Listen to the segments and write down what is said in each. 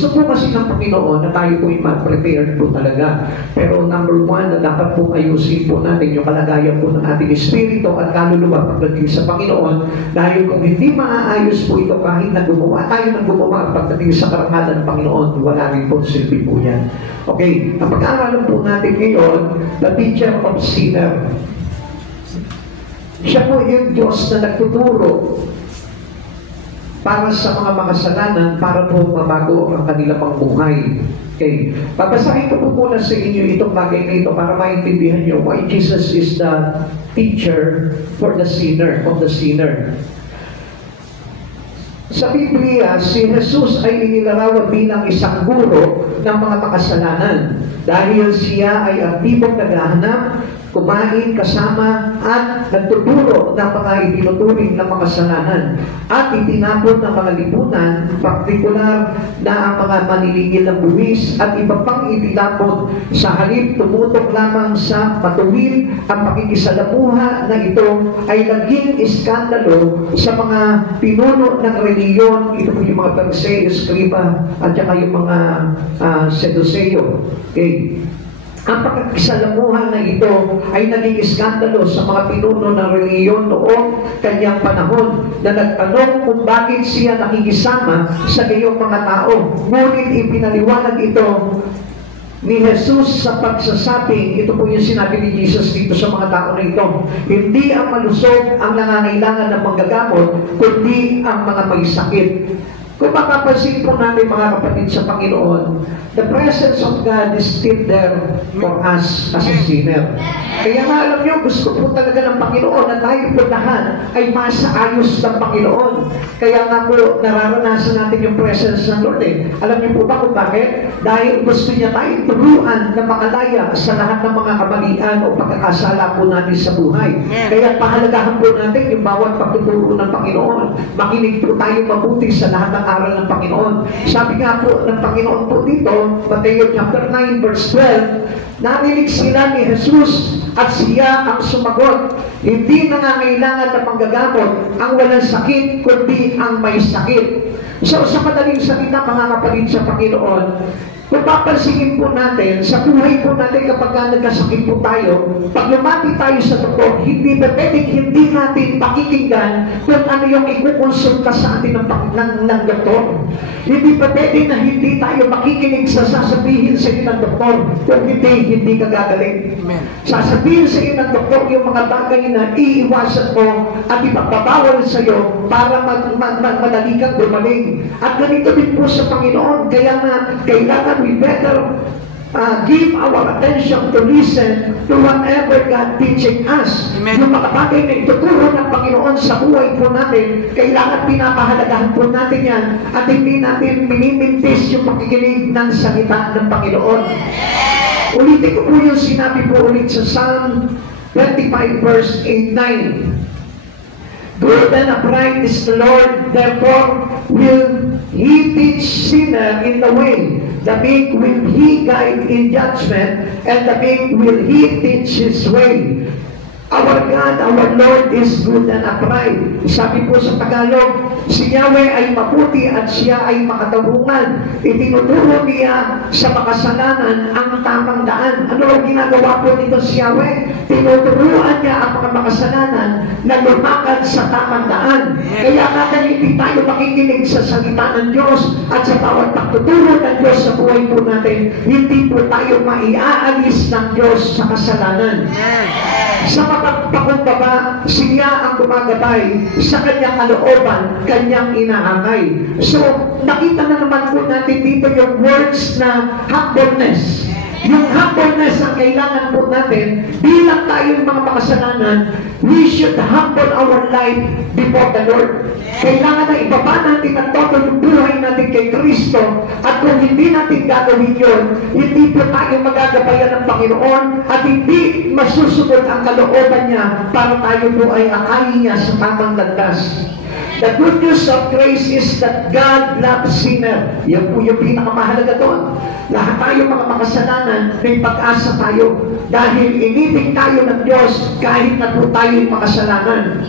Gusto po kasi ng Panginoon na tayo po ma-prepare po talaga. Pero number one, na dapat po ayusin po natin yung kalagayan po ng ating espiritu at kaluluwa pagdating sa Panginoon. Dahil kung hindi maaayos po ito, kahit na gumawa tayo ng gumawa pagdating sa karangalan ng Panginoon, wala rin po silbi po yan. Okay, ang pag-aaralan po natin ngayon, the teacher of sinner. Siya po yung Diyos na nagtuturo para sa mga makasalanan, para po mabago ang kanilang mga buhay. Okay. Papasahin ko po muna sa inyo itong bagay na ito para maintindihan nyo why Jesus is the teacher for the sinner, of the sinner. Sa Biblia, si Jesus ay inilarawan bilang isang guro ng mga makasalanan dahil siya ay aktibong naghahanap, kumain, kasama, at nagtuturo ng mga itinuturing na makasalanan at itinapon ng mga lipunan, partikular na ang mga manilingil ng buwis at iba pang itinapon sa halip tumutok lamang sa matuwid ang pakikisalamuha na ito ay naging iskandalo sa mga pinuno ng reliyon. Ito po yung mga Pariseo, Skriba at saka yung mga Seduseo. Okay. Ang pakikisalamuhan na ito ay naging iskandalo sa mga pinuno ng reliyon noong kanyang panahon na nagtanong kung bakit siya nakikisama sa gayong mga tao. Ngunit ipinaliwanag ito ni Jesus sa pagsasabing, ito po yung sinabi ni Jesus dito sa mga tao na ito, hindi ang malusog ang nangangailangan ng manggagamot, kundi ang mga may sakit. Kung mapapansin po natin mga kapatid sa Panginoon, the presence of God is still there for us as a sinner. Kaya nga alam nyo, gusto po talaga ng Panginoon na tayo po lahat ay masaayos ng Panginoon. Kaya nga po, nararanasan natin yung presence ng Lord eh. Alam niyo po ba kung bakit? Dahil gusto niya tayong turuan na makalaya sa lahat ng mga kamalian o pagkakasala po natin sa buhay. Kaya pahalagahan po natin yung bawat pagtuturo ng Panginoon. Makinig po tayo mabuti sa lahat ng aral ng Panginoon. Sabi nga po ng Panginoon po dito, Mateo chapter 9 verse 12, narinig sila ni Jesus at siya ang sumagot, hindi nangangailangan na manggagamot ang walang sakit, kundi ang may sakit. So sa madaling salita mga kapatid sa Panginoon, kung papansinin po natin, sa buhay po natin kapag nagkasakit po tayo, pag lumapit tayo sa doktor, hindi na pwedeng hindi natin pakikinggan kung ano yung ikukonsulta sa atin ng doktor. Hindi pa pwede na hindi tayo makikinig sa sasabihin sa inyo ng doktor kung hindi ka gagaling. Sasabihin sa inyo ng doktor yung mga bagay na iiwasan mo at ipagpabawal sa iyo para madali kang gumaling. At ganito din po sa Panginoon, kaya na kailangan we better give our attention to listen to whatever God teaching us. Amen. Yung mga bagay na ituturo ng Panginoon sa buhay po natin, kailangan pinapahalagahan po natin yan at hindi natin minimintis yung pakikinig ng salita ng Panginoon. Ulitin ko po yung sinabi po ulit sa Psalm 25 verse 8-9. Good and upright is the Lord, therefore will He teach sinner in the way. The meek will He guide in judgment, and the meek will He teach His way. Our God, our Lord is good and upright. Sabi po sa Tagalog, si Yahweh ay mabuti at siya ay makatarungan. Itinuturo niya sa makasalanan ang tamang daan. Ano ang ginagawa po nito si Yahweh? Tinuturuan niya ang mga makasalanan na lumakad sa tamang daan. Kaya nga hindi tayo makikinig sa salita ng Diyos at sa bawat pagtuturo ng Diyos sa buhay po natin, hindi po tayo maiaalis ng Diyos sa kasalanan. Sa mapagpakumbaba, siya ang gumagabay sa kanyang kalooban, kanyang inaangay. So, nakita na naman po natin dito yung words na humbleness. Yung humbleness ang kailangan po natin bilang tayong mga makasalanan, we should humble our life before the Lord. Kailangan na ibaba natin ang todo yung buhay natin kay Kristo at kung hindi natin gagawin yun, hindi po tayo magagabayan ng Panginoon at hindi masusunod ang kalooban niya para tayo po ay akayin niya sa tamang landas. The good news of grace is that God loves sinner. Yan po yung pinakamahalaga doon. Lahat tayo mga makasalanan, may pag-asa tayo. Dahil inibig tayo ng Diyos kahit na po tayo yung makasalanan.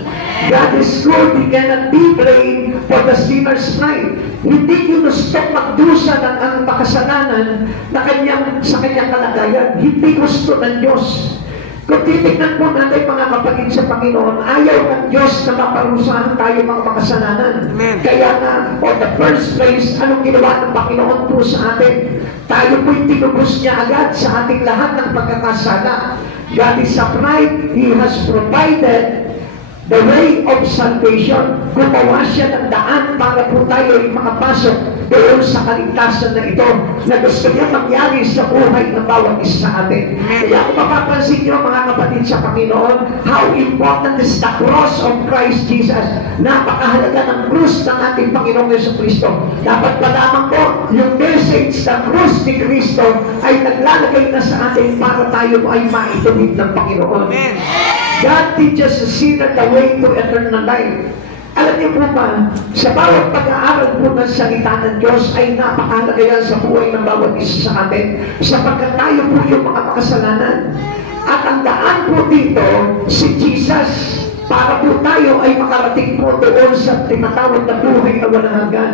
God is good, He cannot be blamed for the sinner's pride. Hindi ginustong magdusa ng ang makasalanan na sa kanyang kalagayan. Hindi gusto ng Diyos. Kung titignan po natin mga kapatid sa Panginoon, ayaw ng Diyos na maparusahan tayo mga makasalanan. Kaya na, on the first place, anong ginawa ng Panginoon po sa atin? Tayo po'y tinubos niya agad sa ating lahat ng pagkakasala. God is upright, He has provided the way of salvation. Gumawa siya ng daan para po tayo ay makapasok doon sa kaligtasan na ito na gusto niya mangyari sa buhay ng bawat isa sa atin. Kaya kung mapapansin niyo mga kapatid sa Panginoon, how important is the cross of Christ Jesus. Napakahalaga ng krus ng ating Panginoong Jesucristo. Dapat pa lamang po yung message ng krus ni Kristo ay naglalagay na sa atin para tayo ay maituwid ng Panginoon. God teaches the sinner the way to eternal life. Alam niyo po ba, sa bawat pag-aaral po ng salita ng Diyos ay napakahalaga yan sa buhay ng bawat isa sa atin, sapagkat tayo po yung mga makasalanan. At ang daan po dito, si Jesus, para po tayo ay makarating po doon sa tinatawag na buhay na walang hanggan.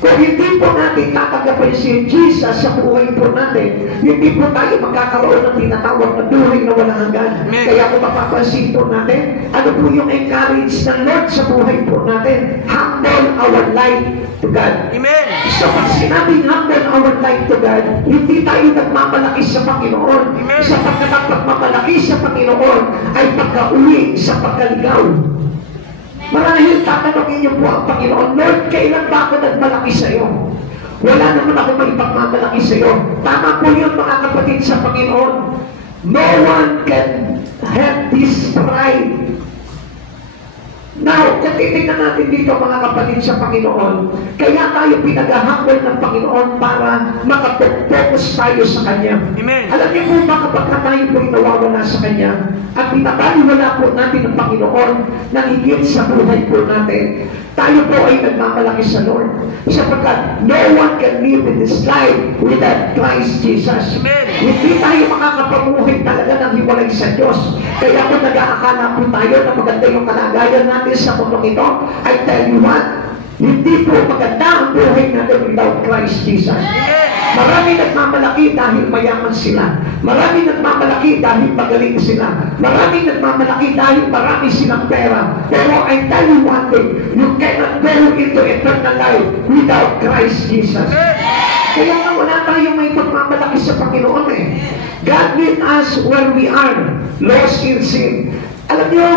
Kung hindi po natin tatanggapin si Jesus sa buhay po natin, hindi po tayo magkakaroon ng tinatawag na buhay na walang hanggan. Kaya kung mapapansin po natin, ano po yung encourage ng Lord sa buhay po natin? Humble our life to God. Amen. So pag sinabing humble our life to God, hindi tayo nagmamalaki sa Panginoon. Amen. Sapagkat ang pagmamalaki sa Panginoon ay pagka-uwi sa pagkaligaw. Marahil tatanungin niyo po ang Panginoon, Lord, kailan ba ako nagmalaki sa iyo? Wala naman ako may pagmamalaki sa iyo. Tama po yun mga kapatid sa Panginoon. No one can have this pride. Now, titignan natin dito mga kapatid sa Panginoon, kaya tayo pinag-humble ng Panginoon para makapag-focus tayo sa Kanya. Amen. Alam niyo po ba kapag tayo po nawawala sa Kanya at pinabaliwala po natin ng Panginoon na higit sa buhay po natin, tayo po ay nagmamalaki sa Lord. Sapagkat no one can live in this life without Christ Jesus. Amen. Hindi tayo makakapamuhay talaga ng hiwalay sa Diyos. Kaya kung nag-aakala po tayo na maganda yung kalagayan natin sa mundong ito, I tell you what, hindi po maganda ang buhay natin without Christ Jesus. Marami nagmamalaki dahil mayaman sila. Marami nagmamalaki dahil magaling sila. Marami nagmamalaki dahil marami silang pera. Pero I tell you one thing, you cannot go into eternal life without Christ Jesus. Kaya nga wala tayong may pagmamalaki sa Panginoon eh. God meet us where we are, lost in sin. Alam niyo,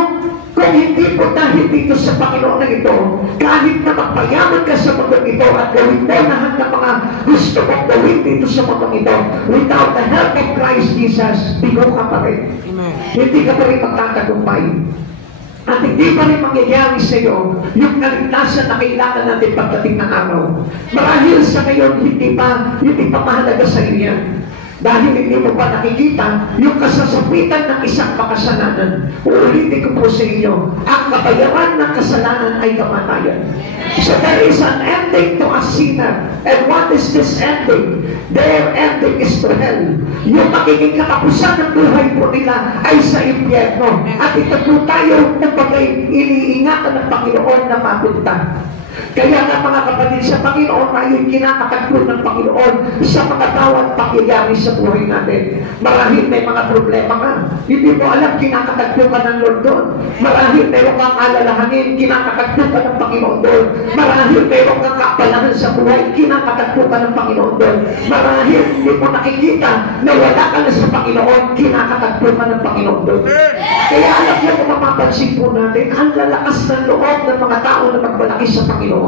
kung hindi po dahil dito sa Panginoon na ito, kahit na magpayaman ka sa mundong ito at gawin mo lahat ng mga gusto mong gawin dito sa mundong ito, without the help of Christ Jesus, bigo ka pa rin. Amen. Hindi ka pa rin magtatagumpay. At hindi pa rin mangyayari sa iyo yung kaligtasan na kailangan natin pagdating ng araw. Marahil sa ngayon, hindi pa mahalaga sa iyo yan. Dahil hindi mo pa nakikita yung kasasapitan ng isang makasalanan. Uulitin ko po sa inyo, ang kabayaran ng kasalanan ay kamatayan. So there is an ending to a sinner. And what is this ending? Their ending is to hell. Yung magiging katapusan ng buhay po nila ay sa impyerno. At ito po tayo na bagay iniingatan ng Panginoon na mapunta. Kaya nga mga kapatid sa Panginoon, tayo'y kinakatagpo ng Panginoon sa mga bawat pangyayari sa buhay natin. Marahil may mga problema ka. Hindi mo alam, kinakatagpo ka ng Lord doon. Marahil mayroon kang alalahanin, kinakatagpo ka ng Panginoon doon. Marahil mayroon kang kapalanan sa buhay, kinakatagpo ka ng Panginoon doon. Marahil hindi mo nakikita na wala ka na sa Panginoon, kinakatagpo ka ng Panginoon doon. Kaya alam niyo kung mapapansin po natin, ang lalakas ng loob ng mga tao na magmalaki sa Panginoon.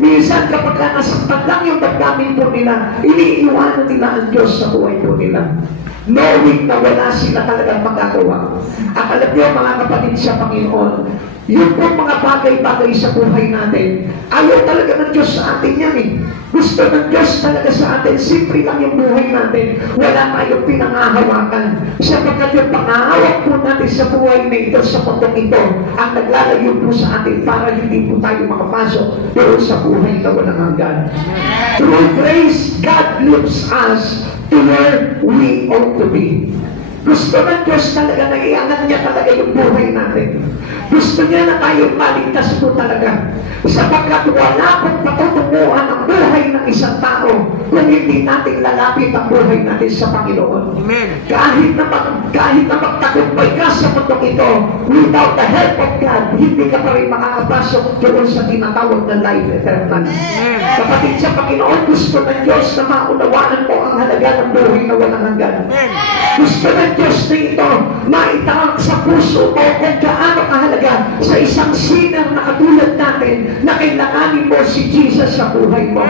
Minsan kapag nasaktan lang yung damdamin po nila, iniiwanan nila ang Diyos sa buhay po nila. Knowing na wala sila talagang magagawa. At alam niyo mga kapatid sa Panginoon, yung po mga bagay-bagay sa buhay natin, ayaw talaga ng Diyos sa atin yan eh. Gusto ng Diyos talaga sa atin, simple lang yung buhay natin. Wala tayong pinangahawakan. Sapagkat yung pangahawak po natin sa buhay na ito, sa mundong ito, ang naglalayo po sa atin para hindi po tayo makapasok doon sa buhay na walang hanggan. Through grace, God lifts us to where we ought to be. Gusto ng Diyos talaga na iangat niya talaga yung buhay natin. Gusto niya na tayo maligtas po talaga. Sapagkat wala pong patutunguhan ang buhay ng isang tao kung hindi natin lalapit ang buhay natin sa Panginoon. Amen. Kahit na magtagumpay ka sa mundong ito, without the help of God, hindi ka pa rin makakapasok doon sa tinatawag na life eternal. Amen. Kapatid sa Panginoon, gusto ng Diyos na maunawaan mo ang halaga ng buhay na walang hanggan. Amen. Gusto ng Diyos na ito, maitawag sa puso mo kung gaano kahalaga sa isang sinner na katulad natin na kailanganin mo si Jesus sa buhay mo.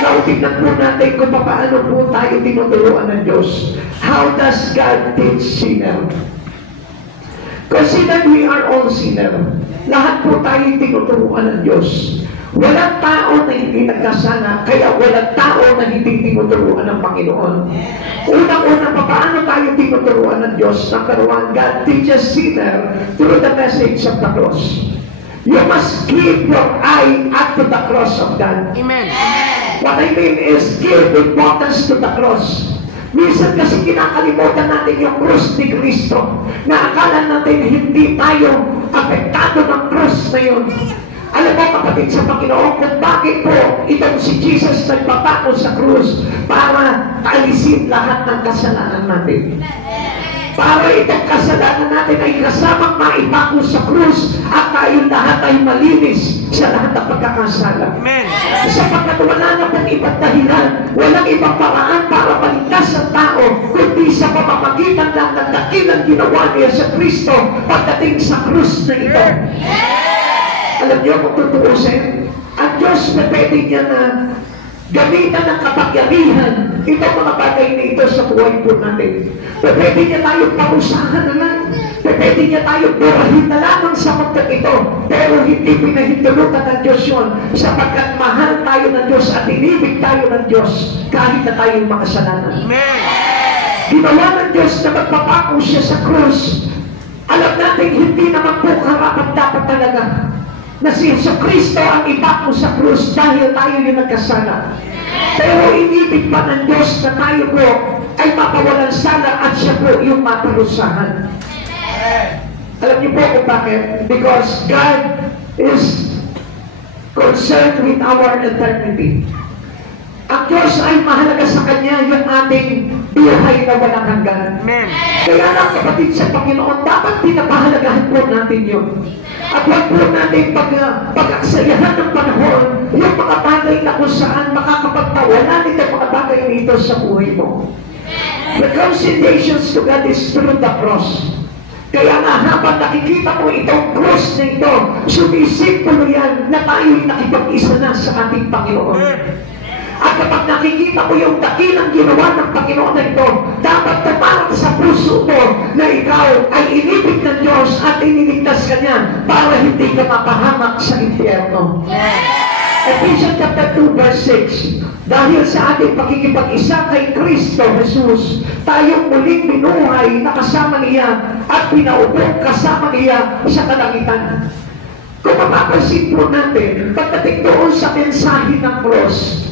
Now, tignan po natin kung paano po tayo tinuturuan ng Diyos. How does God teach sinner? Consider we are all sinner. Lahat po tayo tinuturuan ng Diyos. Walang tao na hindi nagkasala, kaya walang tao na hindi tinuturuan ng Panginoon. Unang-una, paano tayo tinuturuan ng Diyos? Number one, God teaches sinner through the message of the cross. You must give your eye up to the cross of God. Amen. What I mean is, give importance to the cross. Minsan kasi kinakalimutan natin yung cross ni Kristo, na akala natin hindi tayo apektado ng cross na yun. Alam mo kapatid sa Panginoon kung bakit po itong si Jesus nagpapako sa krus para alisin lahat ng kasalanan natin. Para itong kasalanan natin ay kasamang maipako sa krus at tayong lahat ay malinis sa lahat ng pagkakasala. Amen. Sapagkat wala na pong ibang dahilan, walang ibang paraan para maligtas ang tao, kundi sa pamamagitan lang ng dakilang ginawa niya sa Kristo pagdating sa krus na ito. Alam niyo kung tutuusin, ang Diyos na pwede niya na gamitan ng kapangyarihan itong mga bagay na ito sa buhay po natin. Pwede niya tayo parusahan na lang. Pwede niya tayo burahin na lamang sa mundang ito. Pero hindi pinahintulutan ng Diyos yun sapagkat mahal tayo ng Diyos at inibig tayo ng Diyos kahit na tayo makasalanan. Amen. Ginawa ng Diyos na magpapako siya sa krus. Alam natin hindi naman po karapat-dapat talaga na si Jesucristo ang ipako sa krus dahil tayo yung nagkasala. Pero inibig pa ng Diyos na tayo po ay mapawalan sala at siya po yung maparusahan. Alam niyo po kung bakit? Because God is concerned with our eternity. Ang Diyos ay mahalaga sa Kanya yung ating buhay na walang hanggan. Amen. Kaya lang kapatid sa Panginoon, dapat pinapahalagahan po natin yun. At huwag po natin pag-aksayahan ng panahon yung mga bagay na kung saan makakapagtawanan itong mga bagay nito sa buhay mo. Reconciliations to God is through the cross. Kaya nga habang nakikita mo itong cross na ito, sumisimbolo yan na tayo'y nakipag-isa na sa ating Panginoon. At kapag nakikita mo yung dakilang ginawa ng Panginoon na ito, dapat tumarang sa puso mo na ikaw ay inibig ng Diyos at iniligtas ka niya para hindi ka mapahamak sa impyerno. Ephesians chapter 2 verse 6. Dahil sa ating pakikipag-isa kay Kristo Jesus, tayong muling binuhay na kasama niya at pinaubong kasama niya sa kalangitan. Kung mapapansin po natin, pagdating doon sa mensahe ng cross,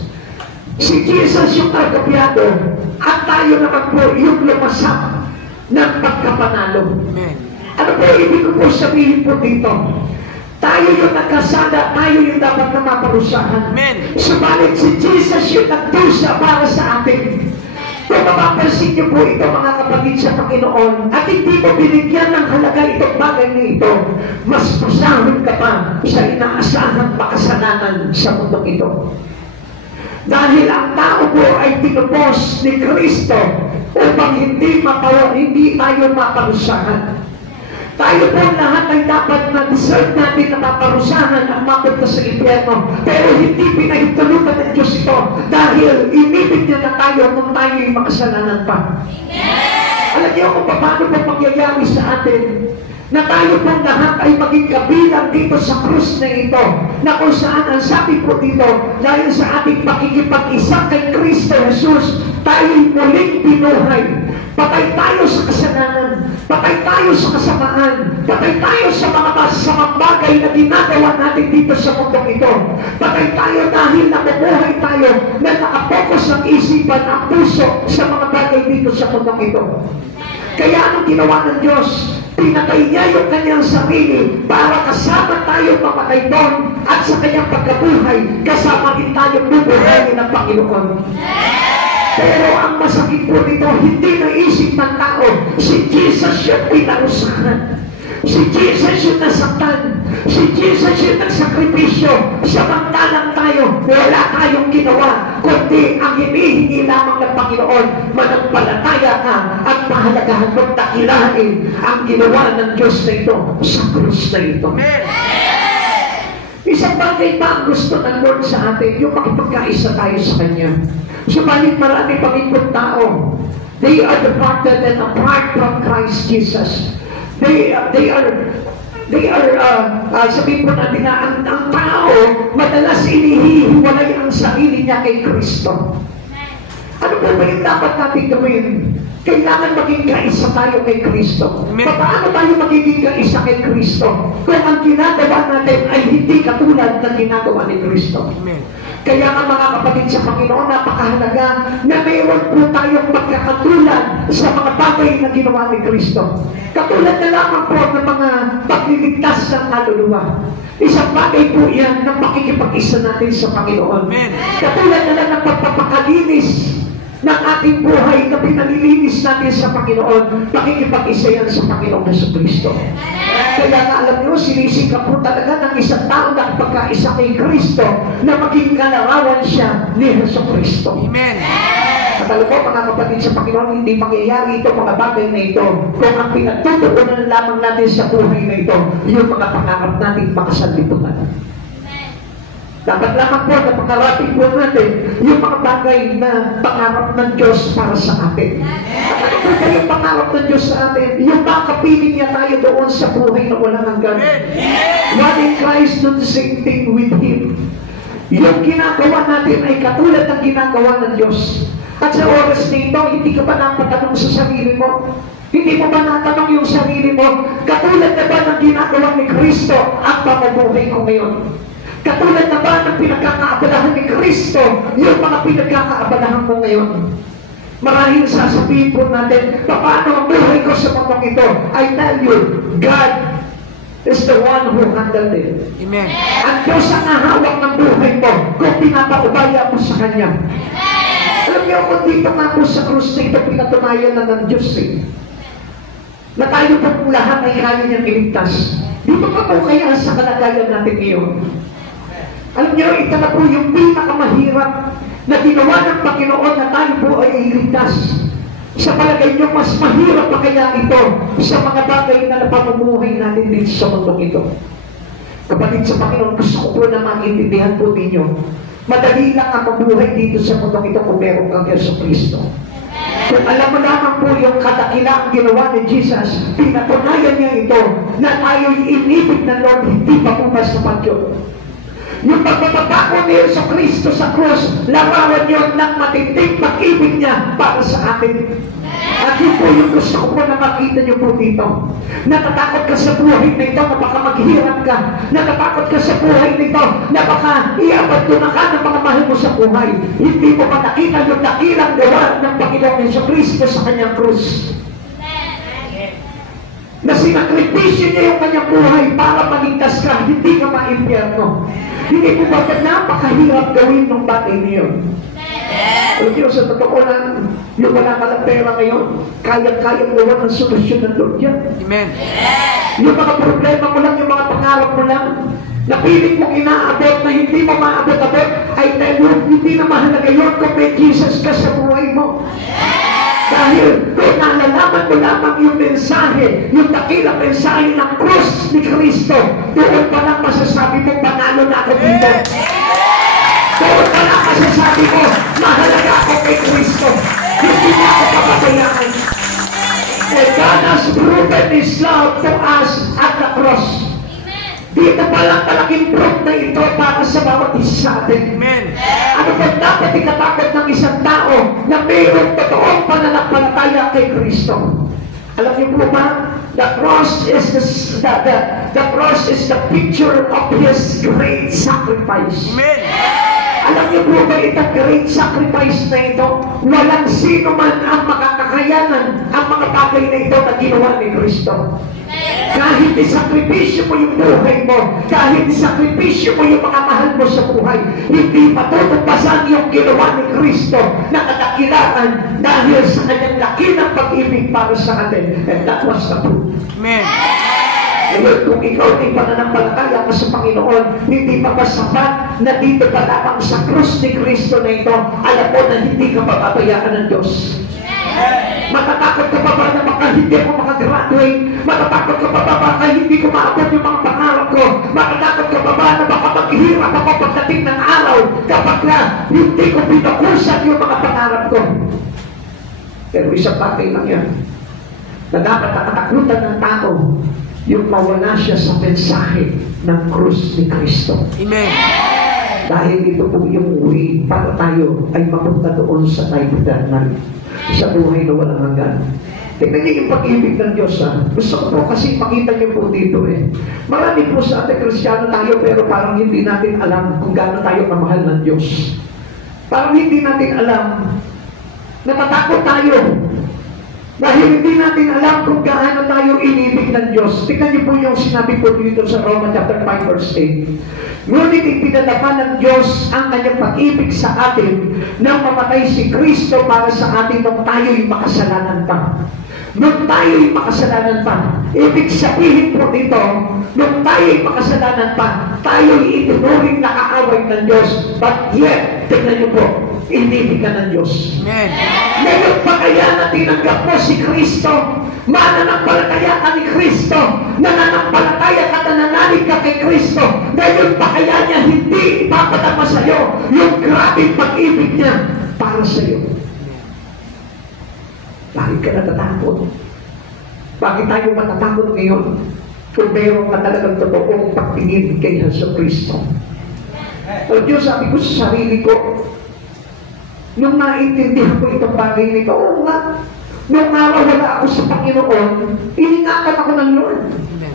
si Jesus yung nagkabyado at tayo naman po yung lumasap ng pagkapanalo. Ano po ibig ko po sabihin po dito? Tayo yung nagkasala, tayo yung dapat na maparusahan. Subalit si Jesus yung nagdusa para sa atin. Kung mapapansin niyo po ito mga kapatid sa Panginoon at hindi mo binigyan ng halaga itong bagay na ito, mas pusahon ka pa sa inaasahang makasalanan sa mundong ito. Dahil ang tao po ay tinupos ni Kristo upang hindi tayo maparusahan. Tayo po lahat ay dapat na-deserve natin na maparusahan ang mapunta sa impyerno. Pero hindi pinahintulutan ng Diyos ito dahil inibig niya na tayo kung tayo yung makasalanan pa. Alam niyo kung paano po mangyayari sa atin na tayo pong lahat ay maging kabilang dito sa krus na ito, na kung saan ang sabi po dito, dahil sa ating pakikipag-isa kay Kristo Jesus, tayo'y muling binuhay. Patay tayo sa kasalanan, patay tayo sa kasamaan, patay tayo sa mga masamang bagay na ginagawa natin dito sa mundong ito. Patay tayo dahil nabubuhay tayo na nakapokus ang isipan, ang puso sa mga bagay dito sa mundong ito. Kaya anong ginawa ng Diyos? Pinatay niya yung kanyang sarili para kasama tayo mamatay doon, at sa kanyang pagkabuhay, kasama din tayo bubuhayin ng Panginoon. Pero ang masakit po nito, hindi naisip ng tao, si Jesus yung pinarusahan. Si Jesus yung nasaktan. Si Jesus yung nagsakripisyo. Samantalang tayo, wala tayong ginawa, kundi ang hinihingi lamang ng Panginoon, manampalataya ka at pahalagahan mo, dakilain ang ginawa ng Diyos na ito sa krus na ito. Isang bagay pa ang gusto ng Lord sa atin, yung makipagkaisa tayo sa Kanya. Subalit marami pang ibang tao, they are departed and apart from Christ Jesus. They are sabihin po natin na ang tao madalas inihihiwalay ang sarili niya kay Kristo. Ano po ba yung dapat natin gawin? Kailangan maging kaisa tayo kay Kristo. Paano tayo magiging kaisa kay Kristo kung ang ginagawa natin ay hindi katulad ng ginagawa ni Kristo? Kaya nga mga kapatid sa Panginoon, napakahalaga na mayroon po tayong magkakatulad sa mga bagay na ginawa ni Kristo. Katulad na lamang po ng mga pagliligtas ng kaluluwa. Isang bagay po yan ng makikipag-isa natin sa Panginoon. Katulad na lang ng pagpapakalinis ng ating buhay na pinalilinis natin sa Panginoon, pakikipag-isa yan sa Panginoong Jesucristo. Kaya nga alam nyo, sinisikap po talaga ng isang tao na pagkaisa kay Kristo na maging kalarawan siya ni Jesucristo. Amen. At alam mo, mga kapatid sa Panginoon, hindi mangyayari itong mga bagay na ito kung ang pinagtutuunan lamang natin sa buhay na ito, yung mga pangarap natin makasanlibutan. Dapat lamang po na pangarapin po natin yung mga bagay na pangarap ng Diyos para sa atin. At ano po yung pangarap ng Diyos sa atin? Yung makapiling niya tayo doon sa buhay na walang hanggan. One in Christ, do the same thing with Him. Yung ginagawa natin ay katulad ng ginagawa ng Diyos. At sa oras nito, hindi ka ba napatanong sa sarili mo? Hindi mo ba natanong yung sarili mo? Katulad na ba ng ginagawa ni Kristo ang pamumuhay ko ngayon? Katulad na ba ng pinagkakaabalahan ni Kristo yung mga pinagkakaabalahan mo ngayon? Marahil sasabihin po natin, paano ang buhay ko sa mundong ito? I tell you, God is the one who handled it. Amen. Ang Diyos ang nahawak ng buhay mo kung pinapaubaya mo sa Kanya. Alam niyo, kung dito nga po sa krus na ito, pinatunayan na ng Diyos na tayo po lahat ay kaya niyang iligtas. Dito pa po kaya sa kalagayan natin ngayon. Alam niyo, ito na po yung pinakamahirap na ginawa ng Panginoon na tayo po ay iligtas. Sa palagay niyo, mas mahirap pa kaya ito sa mga bagay na napamumuhay natin dito sa mundong ito. Kapatid sa Panginoon, gusto ko po na maintindihan po ninyo, madali lang ang mabuhay dito sa mundong ito kung meron kang Jesucristo. Kung alam mo lamang po yung kadakilaang ginawa ni Jesus, pinatunayan niya ito na tayo'y inibig ng Lord, hindi pa po basta pagyo. Yung pagpapako ni Jesucristo sa krus, larawan yun ng matinding pag-ibig niya para sa atin. At yun po yung gusto ko po na makita niyo po dito. Natatakot ka sa buhay na ito na baka maghirap ka. Natatakot ka sa buhay nito na baka iabandona ka ng mga mahal mo sa buhay. Hindi mo pa nakita yung dakilang gawa ng Panginoong Jesucristo sa kanyang krus. Na sinakripisyo niya yung kanyang buhay para maligtas ka, hindi ka ma-impyerno. Hindi po ba napakahirap gawin ng bagay niyo? Alam niyo, sa totoo lang, yung wala ka ng pera ngayon, kaya-kayang gawa ng solusyon ng Lord yan. Amen. Yung mga problema mo lang, yung mga pangarap mo lang, na piling mong inaabot na hindi mo maabot-abot, ay dahil hindi na mahalaga yun kung may Jesus ka sa buhay mo. Dahil kung nalalaman mo lamang yung mensahe, yung dakilang mensahe ng krus ni Kristo, doon pa lang masasabi mo, panalo na ako dito. Doon pa lang masasabi mo, mahalaga ako kay Kristo. Hindi na ako papatayaan. And God has proven demonstrated His love to us at the cross. Dito palang malaking proof na ito para sa bawat isa sa atin. Amen. Ano ba dapat ikatakot ng isang tao na mayroong totoong pananampalataya kay Kristo? Alam niyo po ba? The cross is the cross is the picture of His great sacrifice. Amen. Alam niyo po ba itong great sacrifice na ito? Walang sino man ang makakakayanan ang mga bagay na ito na ginawa ni Kristo. Kahit isakripisyo mo yung buhay mo, kahit isakripisyo mo yung mga mahal mo sa buhay, hindi matutupasan yung ginawa ni Kristo na kadakilaan dahil sa kanyang laki ng pag-ibig para sa atin. And that was the proof. Amen. Ngayon, kung ikaw ay pananampalataya ka sa Panginoon, hindi pa ba sapat na dito pa lamang sa krus ni Kristo na ito, alam mo na hindi ka papabayaan ng Diyos. Matatakot ka pa ba na baka hindi ako makagraduate? Matatakot ka pa ba baka hindi ko maabot yung mga pangarap ko? Matatakot ka pa ba na baka maghihirap ako pagdating ng araw kapag na hindi ko pinakusan yung mga pangarap ko? Pero isang bagay lang yan, na dapat nakatakutan ng tao yung mawala siya sa mensahe ng krus ni Kristo. Amen. Dahil ito po yung way para tayo ay mapunta doon sa life eternal, sa buhay na walang hanggan. Tingnan niyo yung pag-ibig ng Diyos, ha? Gusto ko po kasi makita niyo po dito eh. Marami po sa ating Kristiyano tayo pero parang hindi natin alam kung gaano tayo kamahal ng Diyos. Parang hindi natin alam, natatakot tayo dahil hindi natin alam kung gaano tayo inibig ng Diyos. Tingnan niyo po yung sinabi po dito sa Romans chapter 5 verse 8. Ngunit ipinadapa ng Diyos ang kanyang pag-ibig sa atin nang mamatay si Kristo para sa atin nung tayo'y makasalanan pa. Nung tayo'y makasalanan pa. Ibig sabihin po dito, nung tayo'y makasalanan pa, tayo'y itinuring na kaaway ng Diyos. But yet, tingnan niyo po, inibig ka ng Diyos. Amen. Ngayon pa kaya na tinanggap mo si Kristo, mananampalataya ka ni Kristo, nananampalataya ka, nananalig ka kay Kristo, ngayon pa kaya niya hindi ipapadama sa iyo yung grabing pag-ibig niya para sa iyo. Bakit ka natatakot? Bakit tayo matatakot ngayon kung mayroon ka talagang totoong pagtingin kay Yesu Kristo? O Diyos, sabi ko sa sarili ko, nung naintindihan ko itong bagay nito, oo nga, nung araw wala ako sa Panginoon, iningatan ako ng Lord.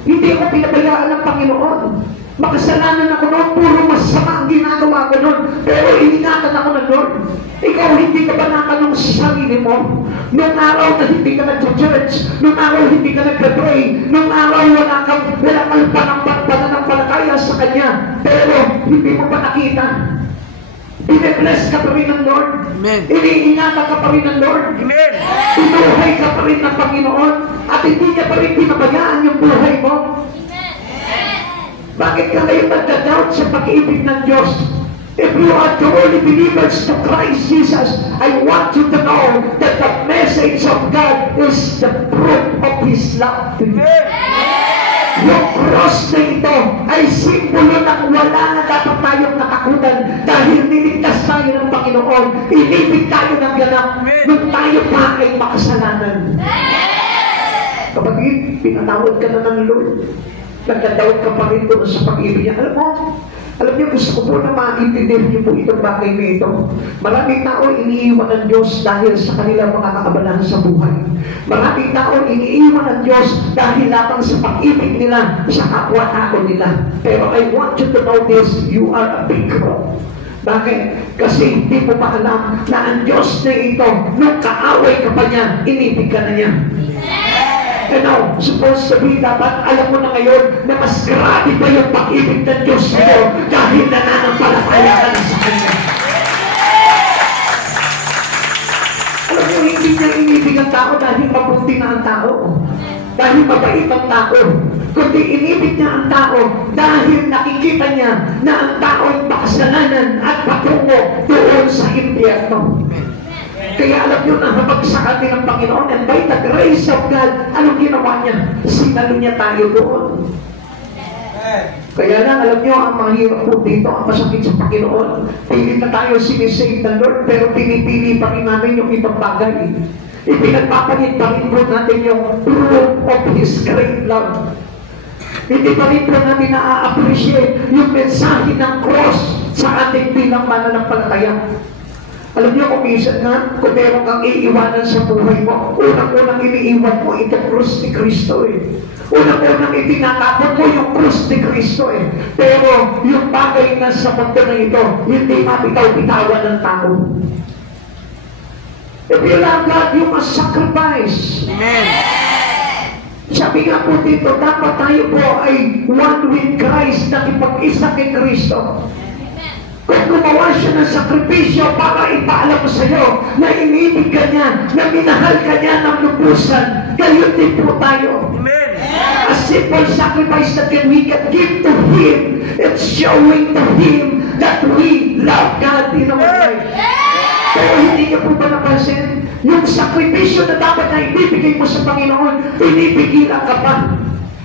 Hindi ako pinabayaan ng Panginoon. Makasalanan ako noon, puro masama ang ginagawa ko noon, pero iningatan ako ng Lord. Ikaw, hindi ka ba natanong sa sarili mo? Nung araw na hindi ka nag-church, nung araw hindi ka nag-pray, nung araw wala kang pananampalataya sa Kanya, pero hindi mo pa nakita. Bine-bless ka pa rin ng Lord. Amen. Iniingatan ka pa rin ng Lord. Amen. Binuhay ka pa rin ng Panginoon at hindi niya pa rin pinabayaan yung buhay mo. Bakit ka ngayon nagda-doubt sa pag-ibig ng Diyos? If you are truly believers to Christ Jesus, I want you to know that the message of God is the proof of His love to you. Yung cross na ito ay simbolo ng wala na dapat tayong natakutan dahil niligtas tayo ng Panginoon. Inibig tayo ng ganap nung tayo pa ay makasalanan. Kapatid, pinatawad ka na ng Lord. Nagdadawad ka pa rin doon sa pag-ibig niya. Alam niyo, gusto ko po na maintindihan niyo po itong bagay na ito. Maraming tao iniiwan ng Diyos dahil sa kanilang mga kaabalahan sa buhay. Maraming tao iniiwan ng Diyos dahil lamang sa pag-ibig nila sa kapwa-tao nila. Pero I want you to know this, you are a big wrong. Bakit? Kasi hindi mo pa alam na ang Diyos na ito, nung kaaway ka pa niya, inibig ka na niya. And now, supposed to be, dapat alam mo na ngayon na mas grabe pa yung pag-ibig ng Diyos mo dahil nananampalataya ka na sa Kanya. Alam mo, hindi niya inibig ang tao dahil mabuti na ang tao. Dahil mabait ang tao. Kundi inibig niya ang tao dahil nakikita niya na ang tao ay makasalanan at patungo doon sa impyerno. Kaya alam nyo na napagsakan din ng Panginoon and by the grace of God, anong ginawa niya? Sinalo niya tayo doon. Kaya lang, alam nyo, ang mga hirap po dito, ang masakit sa Panginoon. Pilit na tayo sinisave ng Lord, pero pinipili pa rin namin yung ibang bagay. Ipinagpapalit pa rin po natin yung proof of His great love. Hindi pa rin po natin na-appreciate yung mensahe ng cross sa ating bilang mananampalataya. Alam niyo, kung minsan na, kung meron kang iiwanan sa buhay mo, unang-unang iniiwan mo itong cross ni Kristo eh. Unang-unang itinatapon mo yung cross ni Kristo eh. Pero yung bagay na sa mundo na ito, hindi mapitaw-bitawan ng tao. If you love God, you must sacrifice. Amen. Sabi nga po dito, dapat tayo po ay one with Christ, nakipag-isa kay Kristo. Kung gumawa siya ng sakripisyo para ipaalam mo sa iyo na inibig ka niya, na minahal ka niya ng lubusan, gayon din po tayo. Amen. A simple sacrifice that we can give to Him, it's showing to Him that we love God in our life. Pero hindi niyo po ba napansin? Yung sakripisyo na dapat na ibibigay mo sa Panginoon, pinipigilan ka pa.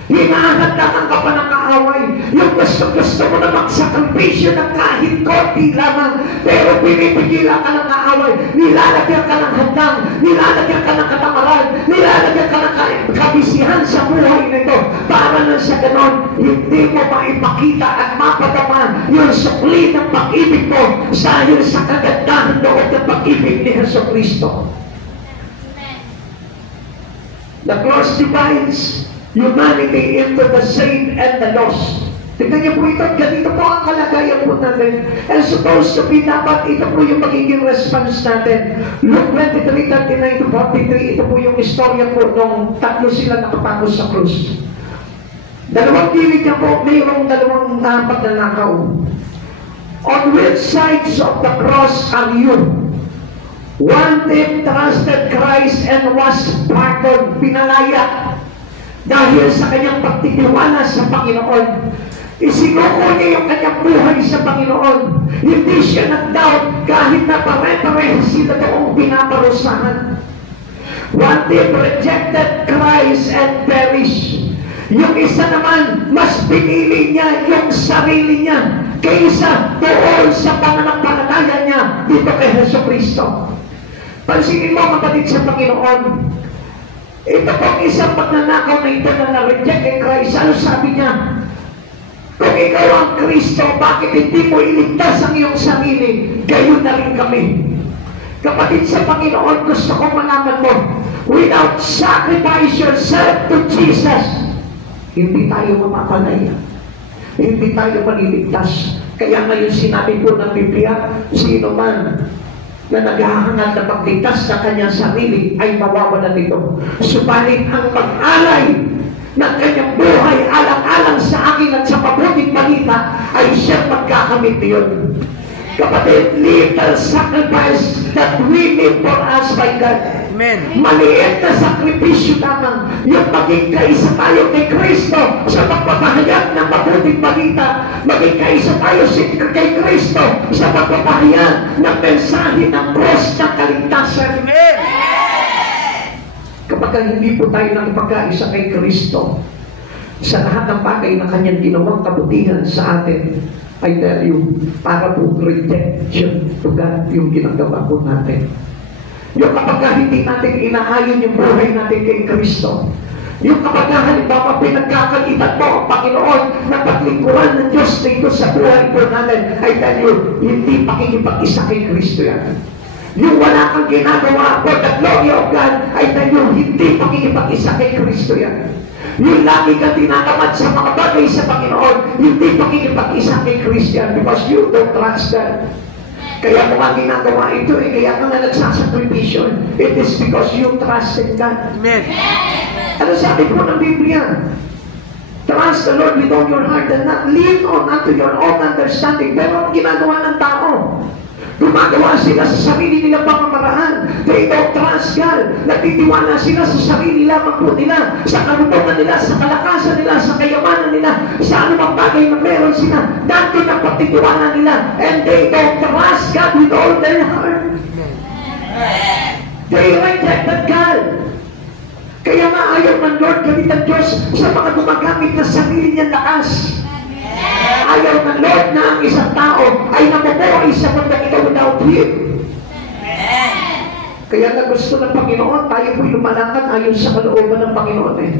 Hinahandakan ka pa ng kaaway. Yung gusto mo na magsakripisyo ng kahit konti lamang, pero pinipigilan ka ng kaaway. Nilalagyan ka ng handang, nilalagyan ka ng katamaran, nilalagyan ka ng kabisihan sa buhay nito. Para na sa ganon, hindi mo maipakita at mapadama yung sukli ng pag-ibig mo dahil sa kagandahan loob ng pag-ibig ni Jesucristo. The cross divides humanity into the saved and the lost. Tignan niyo po ito, ganito po ang kalagayan po natin. And supposed to be dapat, ito po yung magiging response natin. Luke 23:39-43, ito po yung istorya po nung tatlo sila nakapangos sa krus. Dalawang gilid niya po, mayroong dalawang pagnanakaw. On which sides of the cross are you? One team trusted Christ and was pardoned, pinalaya dahil sa kanyang pagtitiwala sa Panginoon. Isinuko niya yung kanyang buhay sa Panginoon. Hindi siya nag-doubt kahit na pare-pareho sila doong pinaparusahan. One team rejected Christ and perished. Yung isa naman, mas pinili niya yung sarili niya kaysa doon sa pananampalataya niya dito kay Jesucristo. Pansinin mo, kapatid sa Panginoon, ito pong isang pagnanakaw na ito na na-reject kay Christ. Ano sabi niya? Kung ikaw ang Kristo, bakit hindi mo iligtas ang iyong sarili? Gayon na rin kami. Kapatid sa Panginoon, gusto kong malaman mo, without sacrifice yourself to Jesus, hindi tayo mapapalaya. Hindi tayo maliligtas. Kaya ngayon sinabi po ng Biblia, sino man na naghahangad na pagligtas sa kanyang sarili ay mawawalan nito. Subalit ang pag-alay ng kanyang buhay alang-alang sa akin at sa mabuting balita ay siyang magkakamit yun. Kapatid, little sacrifice that we need for us by God. Amen. Maliit na sakripisyo lamang yung maging kaisa tayo kay Kristo sa pagpapahayag ng mabuting balita. Maging kaisa tayo kay Kristo sa pagpapahayag ng mensahe ng cross ng kaligtasan. Amen. Kapag hindi po tayo nakipagkaisa kay Kristo sa lahat ng bagay na kanyang ginawang kabutihan sa atin, I tell you, para po rejection to God yung ginagawa po natin. Yung kapag hindi natin inaayon yung buhay natin kay Kristo, yung kapag halimbawa pinagkakalitan mo ang Panginoon na paglingkuran ng Diyos dito sa buhay po natin, I tell you, hindi pakikipag-isa kay Kristo yan. Yung wala kang ginagawa for the glory of God, I tell you, hindi pakikipag-isa kay Kristo yan. Yung lagi ka tinatamad sa mga bagay sa Panginoon, hindi pakikipag-isa kay Christian because you don't trust God. Kaya mo nga ginagawa ito kaya ka nga nagsasakripisyon. It is because you trust in God. Amen. Ano sabi po ng Biblia? Trust the Lord with all your heart and not lean on unto your own understanding. Pero ang ginagawa ng tao, gumagawa sila sa sarili nilang pamamaraan. They don't trust God. Natitiwala sila sa sarili lamang po nila, sa karunungan nila, sa kalakasan nila, sa kayamanan nila, sa anumang bagay na meron sila. Dati ang pagtitiwala nila. And they don't trust God with all their heart. They rejected God. Kaya nga ayaw ng Lord galit ang Diyos sa mga gumagamit na sarili niyang lakas. Ayaw ng Lord na ang isang tao ay namubuhay sa mundo ito without Him. Kaya nga gusto ng Panginoon, tayo po'y lumalakad ayon sa kalooban ng Panginoon eh.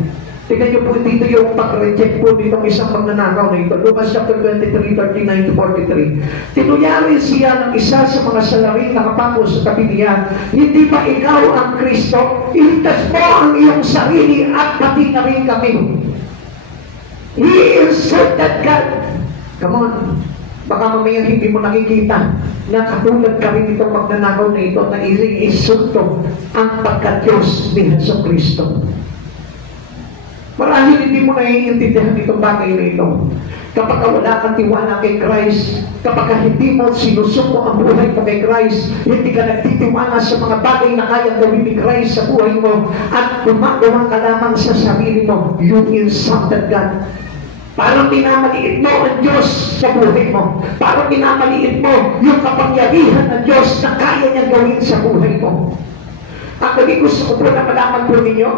Tingnan niyo po dito yung pag-reject po nitong isang magnanakaw na ito. Lucas chapter 23, 39-43. Tinuyari siya ng isa sa mga salaring nakapango sa tabi niya, hindi ba ikaw ang Kristo? Iligtas mo ang iyong sarili at pati na rin kami. He insulted God. Come on. Baka mamaya hindi mo nakikita na katulad ka rin itong magnanakaw na ito na iinsulto ang pagka-Diyos ni Hesus Kristo. Marahil hindi mo naiintindihan itong bagay na ito. Kapag wala kang tiwala kay Christ, kapag hindi mo sinusuko ang buhay mo kay Christ, hindi ka nagtitiwala sa mga bagay na kaya gawin ni Christ sa buhay mo, at gumagawa ka lamang sa sarili mo, you insulted God. Parang minamaliit mo ang Diyos sa buhay mo. Parang minamaliit mo yung kapangyarihan ng Diyos na kaya niyang gawin sa buhay mo. At gusto ko po na malaman po ninyo,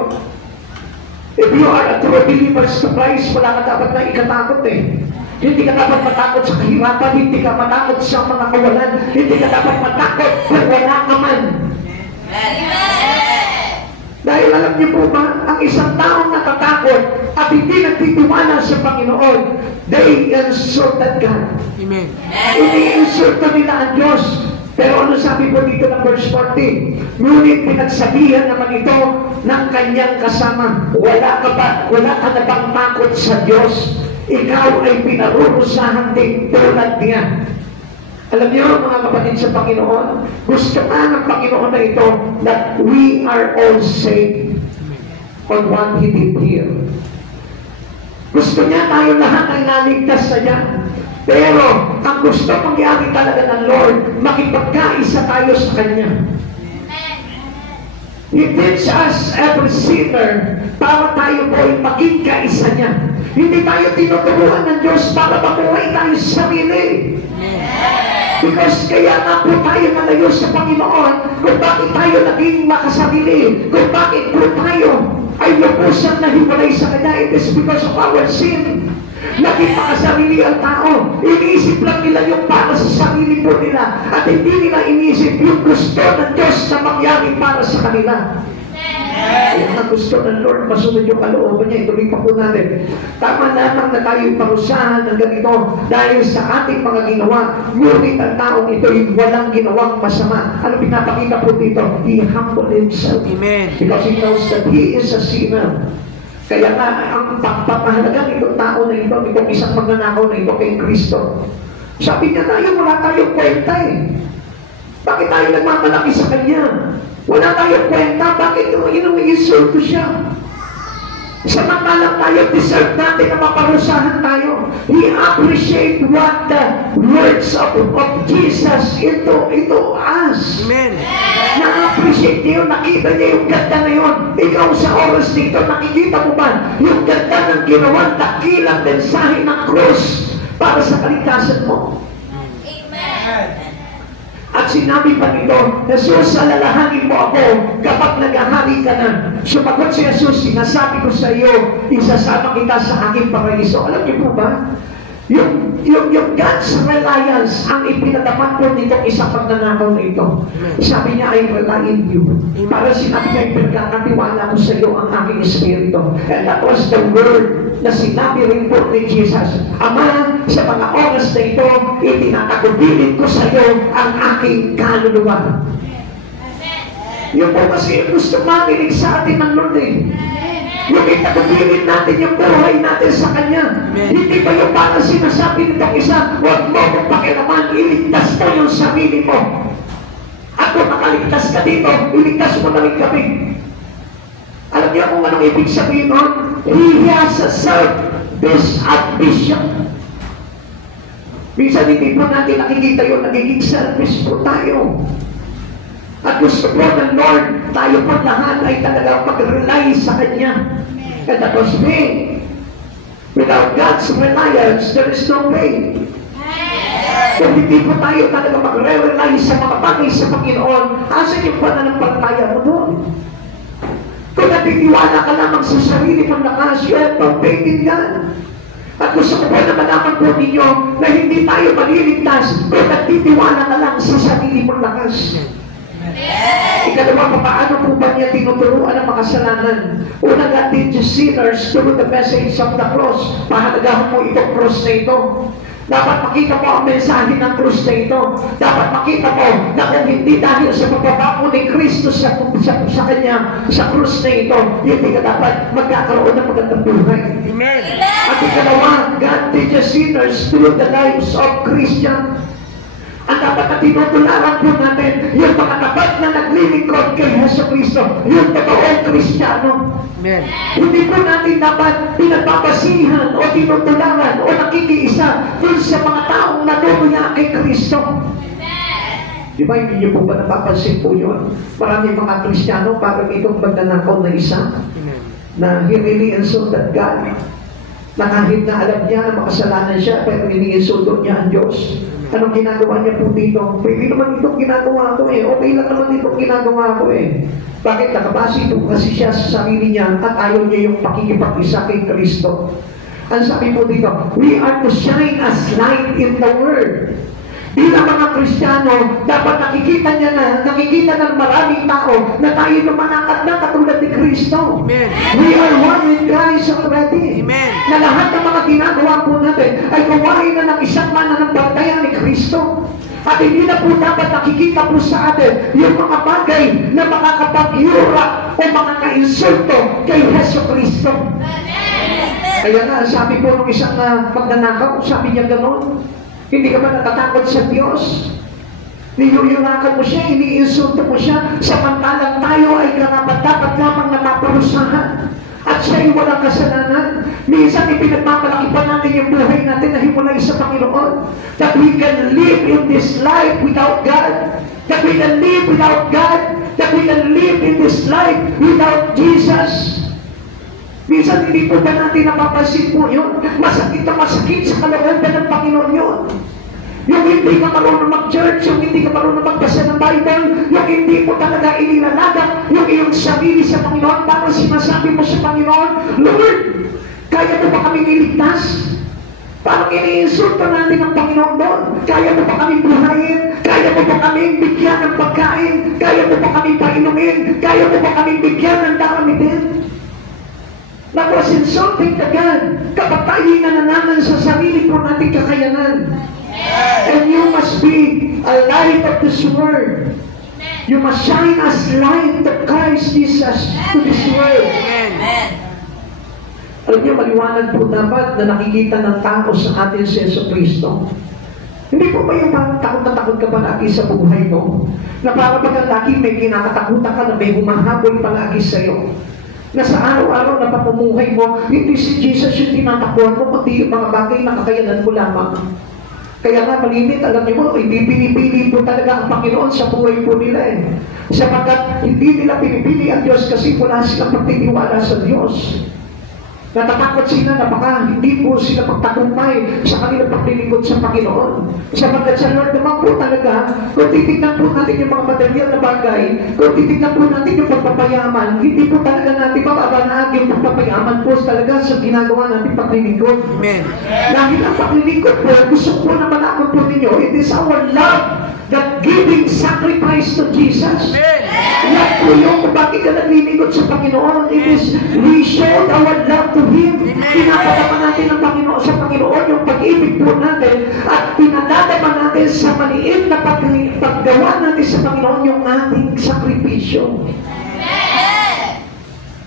if you are a true believer to Christ, wala ka dapat na ikatakot eh. Hindi ka dapat matakot sa kahirapan, hindi ka matakot sa mga kawalan, hindi ka dapat matakot kung wala ka man. Dahil alam niyo po ba, ang isang taong natatakot at hindi nagtitiwala sa Panginoon, they insulted God. Amen. Ini-insulto nila ang Diyos. Pero ano sabi po dito ng verse 14? Ngunit pinagsabihan naman ito ng kanyang kasama, wala ka na bang takot sa Diyos? Ikaw ay pinarurusahan din tulad niya. Alam niyo mga kapatid sa Panginoon, gusto nga ng Panginoon na ito that we are all saved on what He did here. Gusto niya tayo lahat ay naligtas sa niya. Pero ang gusto mangyari talaga ng Lord, makipagkaisa tayo sa Kanya. He teaches us every sinner para tayo po ay maging kaisa niya. Hindi tayo tinuturuan ng Diyos para mabuhay tayo sa sarili. Because kaya nga po tayo nalayo sa Panginoon, kung bakit tayo naging makasarili, kung bakit po tayo ay lubusan na hiwalay sa Kanya, it is because of our sin. Naging makasarili ang tao. Iniisip lang nila yung para sa sarili po nila at hindi nila iniisip yung gusto ng Diyos na mangyari para sa kanila. Kaya ang gusto ng Lord, masunod yung kalooban niya. Ituloy pa po natin. Tama lamang na tayo parusahan ng ganito dahil sa ating mga ginawa. Ngunit ang taong ito ay walang ginawang masama. Ano pinapakita po dito? He humbled himself. Amen. Because he knows that he is a sinner. Kaya nga, ang pagpapahalaga nitong tao na ito, itong isang magnanakaw na ito kay Kristo. Sabi niya tayo, wala tayong kwenta eh. Bakit tayo nagmamalaki sa Kanya? Wala tayong kwenta, bakit i-insulto siya? Samantalang tayo, deserve natin na maparusahan tayo. He appreciate what the words of Jesus into us. Amen. Na-appreciate niyo, nakita niya yung ganda na yun. Ikaw sa oras dito, nakikita mo ba yung ganda ng ginawa, dakilang mensahe ng krus para sa kaligtasan mo? Amen. At sinabi pa nito, Jesus, alalahanin mo ako kapag naghahari ka na. Sumagot si Jesus, sinasabi ko sa iyo, isasama kita sa aking paraiso. Alam niyo po ba? Yung God's reliance ang ipinadapat po nitong isang pagnanakaw na ito. Sabi niya, I rely in you. Para sinabi niya, ipinagkakatiwala ko sa iyo ang aking espiritu. And that was the word na sinabi rin po ni Jesus. Ama, sa mga oras na ito, itinatagubilin ko sa iyo ang aking kaluluwa. Yung po kasi gusto makinig sa atin ng Lord eh. Yung itagabilin natin yung buhay natin sa Kanya. Hindi ba yung parang sinasabi nitong isa, huwag mo kung pakilaman, iligtas mo yung sarili mo. At kung makaligtas ka dito, iligtas mo na rin kami. Alam niyo kung anong ibig sabihin nun? He has a self-this ambition. Minsan hindi po natin nakikita yung nagiging selfish po tayo. At gusto po ng Lord, tayo po lahat ay talagang mag-rely sa Kanya. And that was me. Without God's reliance, there is no way. Kung hindi po tayo talaga mag-rely sa mga bagay sa Panginoon, asan yung pananampalataya mo doon? Kung natitiwala ka lamang sa sarili mong lakas, you have no faith in God. At gusto ko po na malaman po ninyo na hindi tayo maliligtas kung natitiwala ka lang sa sarili mong lakas. Amen. Ikalawa, paano po ba niya tinuturuan ang makasalanan? Una, God teaches sinners through the message of the cross. Pahalagahan mo itong cross na ito. Dapat makita mo ang mensahe ng krus na ito. Dapat makita mo na kung hindi dahil sa pagbabago ni Kristo sa kanya, sa krus na ito, hindi ka dapat magkakaroon ng magandang buhay. Amen. At ikalawa, God teaches sinners through the lives of Christians. Ang dapat na tinutularan po natin, yung mga tapat na naglilingkod kay Yesu Cristo, yung totoong Kristiyano. Amen. Hindi po natin dapat pinagbabasihan o tinutularan o nakikiisa dun sa mga taong natutuya kay Kristo. Di ba, hindi niyo po ba napapansin po yun? Maraming mga Kristiyano parang itong magnanakaw na isa na he really insulted God. Na kahit na alam niya na makasalanan siya, pero iniinsulto niya ang Diyos. Anong ginagawa niya po dito? Pwede naman itong ginagawa ko eh. Okay lang naman itong ginagawa ko eh. Bakit? Nakabase po kasi siya sa sarili niya at ayaw niya yung pakikipag-isa kay Kristo. Ang sabi po dito, we are to shine as light in the world. Bilang mga Kristiyano, dapat nakikita ng maraming tao na tayo lumanakad na katulad ni Kristo. Amen. We are one with Christ already. Amen. Na lahat ng mga ginagawa po natin ay gawain na ng isang mananampalataya ni Kristo. At hindi na po dapat nakikita po sa atin yung mga bagay na makakapagyura o mga kainsulto kay Yesu Kristo. Kaya nga, sabi po ng isang magnanakaw, sabi niya gano'n, hindi ka ba natatakot sa Diyos? Niyuyurakan mo siya, iniinsulto mo siya, samantalang tayo ay karapat-dapat lamang na maparusahan. At siya ay walang kasalanan. Minsan ipinagmamalaki pa natin yung buhay natin na hiwalay sa Panginoon. That we can live in this life without God. That we can live without God. That we can live in this life without Jesus. Minsan hindi po ba natin napapansin po yun? Masakit na masakit sa kalooban ng Panginoon yun. Yung hindi ka marunong mag-church, yung hindi ka marunong magbasa ng Bible, yung hindi mo talaga ininalaga yung iyong sarili sa Panginoon, parang sinasabi mo sa Panginoon, Lord, kaya mo ba kaming iligtas? Parang iniinsulto natin ang Panginoon doon. Kaya mo ba kaming buhayin? Kaya mo ba kaming bigyan ng pagkain? Kaya mo ba kaming painumin? Kaya mo ba kaming bigyan ng daramitin? That was insulting to God. Kapag tayo nanananan sa sarili po nating kakayanan. And you must be a light of this world. You must shine as light of Christ Jesus to this world. Alam niyo, maliwanag po dapat na nakikita ng tao sa atin si Yesu Cristo. Hindi po ba yung parang takot na takot ka palagi sa buhay mo? Na parang pagkalaki may kinakatakutan ka na may humahabol palagi sa'yo. Na sa araw-araw na pamumuhay mo, hindi si Jesus yung tinatakbuhan mo, kundi yung mga bagay na kakayanan mo lamang. Kaya nga malimit, alam niyo mo, hindi pinipili po talaga ang Panginoon sa buhay po nila eh. Sapagkat hindi nila pinipili ang Diyos kasi wala silang pagtitiwala sa Diyos. Natatakot sila na baka hindi po sila magtagumpay sa kanilang paglilingkod sa Panginoon. Sapagkat sa Lord naman po talaga, kung titignan po natin yung mga material na bagay, kung titignan po natin yung pagpapayaman, hindi po talaga natin mababanaan yung pagpapayaman po talaga sa ginagawa natin paglilingkod. Amen. Dahil ang paglilingkod po, gusto po na malakot po ninyo, it is our love that giving sacrifice to Jesus. Amen. Yan po yung kung bakit ka naglilingkod sa Panginoon. It is, we showed our love to Him. Pinapadaman natin ng Panginoon sa Panginoon yung pag-ibig po natin at pinadadaman natin sa maliit na paggawa natin sa Panginoon yung ating sakripisyo.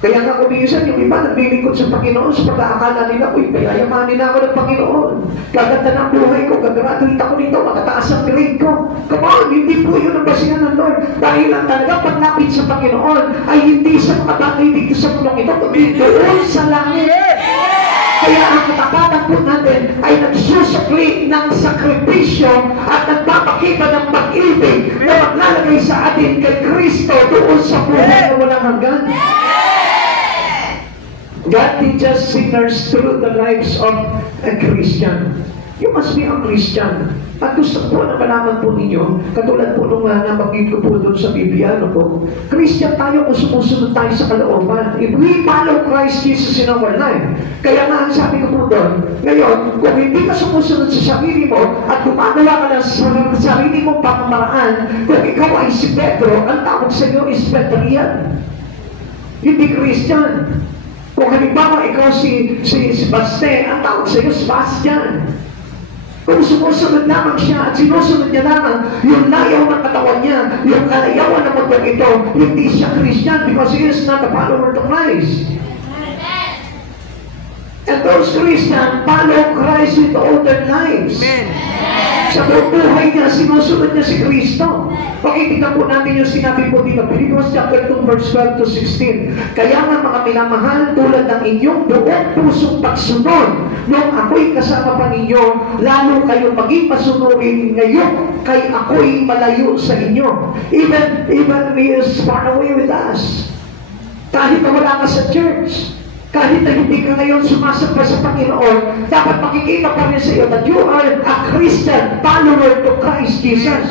Kaya nga kung minsan yung iba naglilingkod sa Panginoon sa pagkakala nila, uy, payayamanin ako ng Panginoon. Gaganda ng buhay ko, gagraduate ako nito, matataas ang grade ko. Come on, hindi po yun ang basihan ng Lord. Dahil lang talaga paglapit sa Panginoon ay hindi sa mga bagay dito sa mundong ito, kundi doon sa langit. Kaya ang katapatan po natin ay nagsusukli ng sakripisyo at nagpapakita ng pag-ibig na maglalagay sa atin kay Kristo doon sa buhay na walang hanggan. God teaches sinners through the lives of a Christian. You must be a Christian. At gusto po na malaman po ninyo, katulad po nung nabanggit ko po doon sa Biblia, Christian tayo kung sumusunod tayo sa kalooban. If we follow Christ Jesus in our life. Kaya nga, ang sabi ko po doon, ngayon, kung hindi ka sumusunod sa sarili mo at gumagawa ka ng sarili mong pamamaraan, kung ikaw ay si Pedro, ang tawag sa iyo is Pedrian. Hindi Christian. Kung halimbawa ikaw si Baste, ang tawag sa iyo Sebastian. Kung sumusunod lamang siya at sinusunod niya lamang yung layaw ng katawan niya, yung kalayawan ng mundong ito, hindi siya Christian because he is not a follower to Christ. And those Christians follow Christ with all their lives. Sa buong buhay niya, sinusunod niya si Kristo. Pakikita po natin yung sinabi po dito, Philippians chapter 2, verse 12 to 16. Kaya nga mga minamahal, tulad ng inyong buong pusong pagsunod, nung ako'y kasama pa ninyo, lalo kayo maging masunurin ngayon, kay ako'y malayo sa inyo. Even he is far away with us. Kahit na wala ka sa church, kahit na hindi ka ngayon sumasamba sa Panginoon, dapat makikita pa rin sa iyo that you are a Christian follower to Christ Jesus.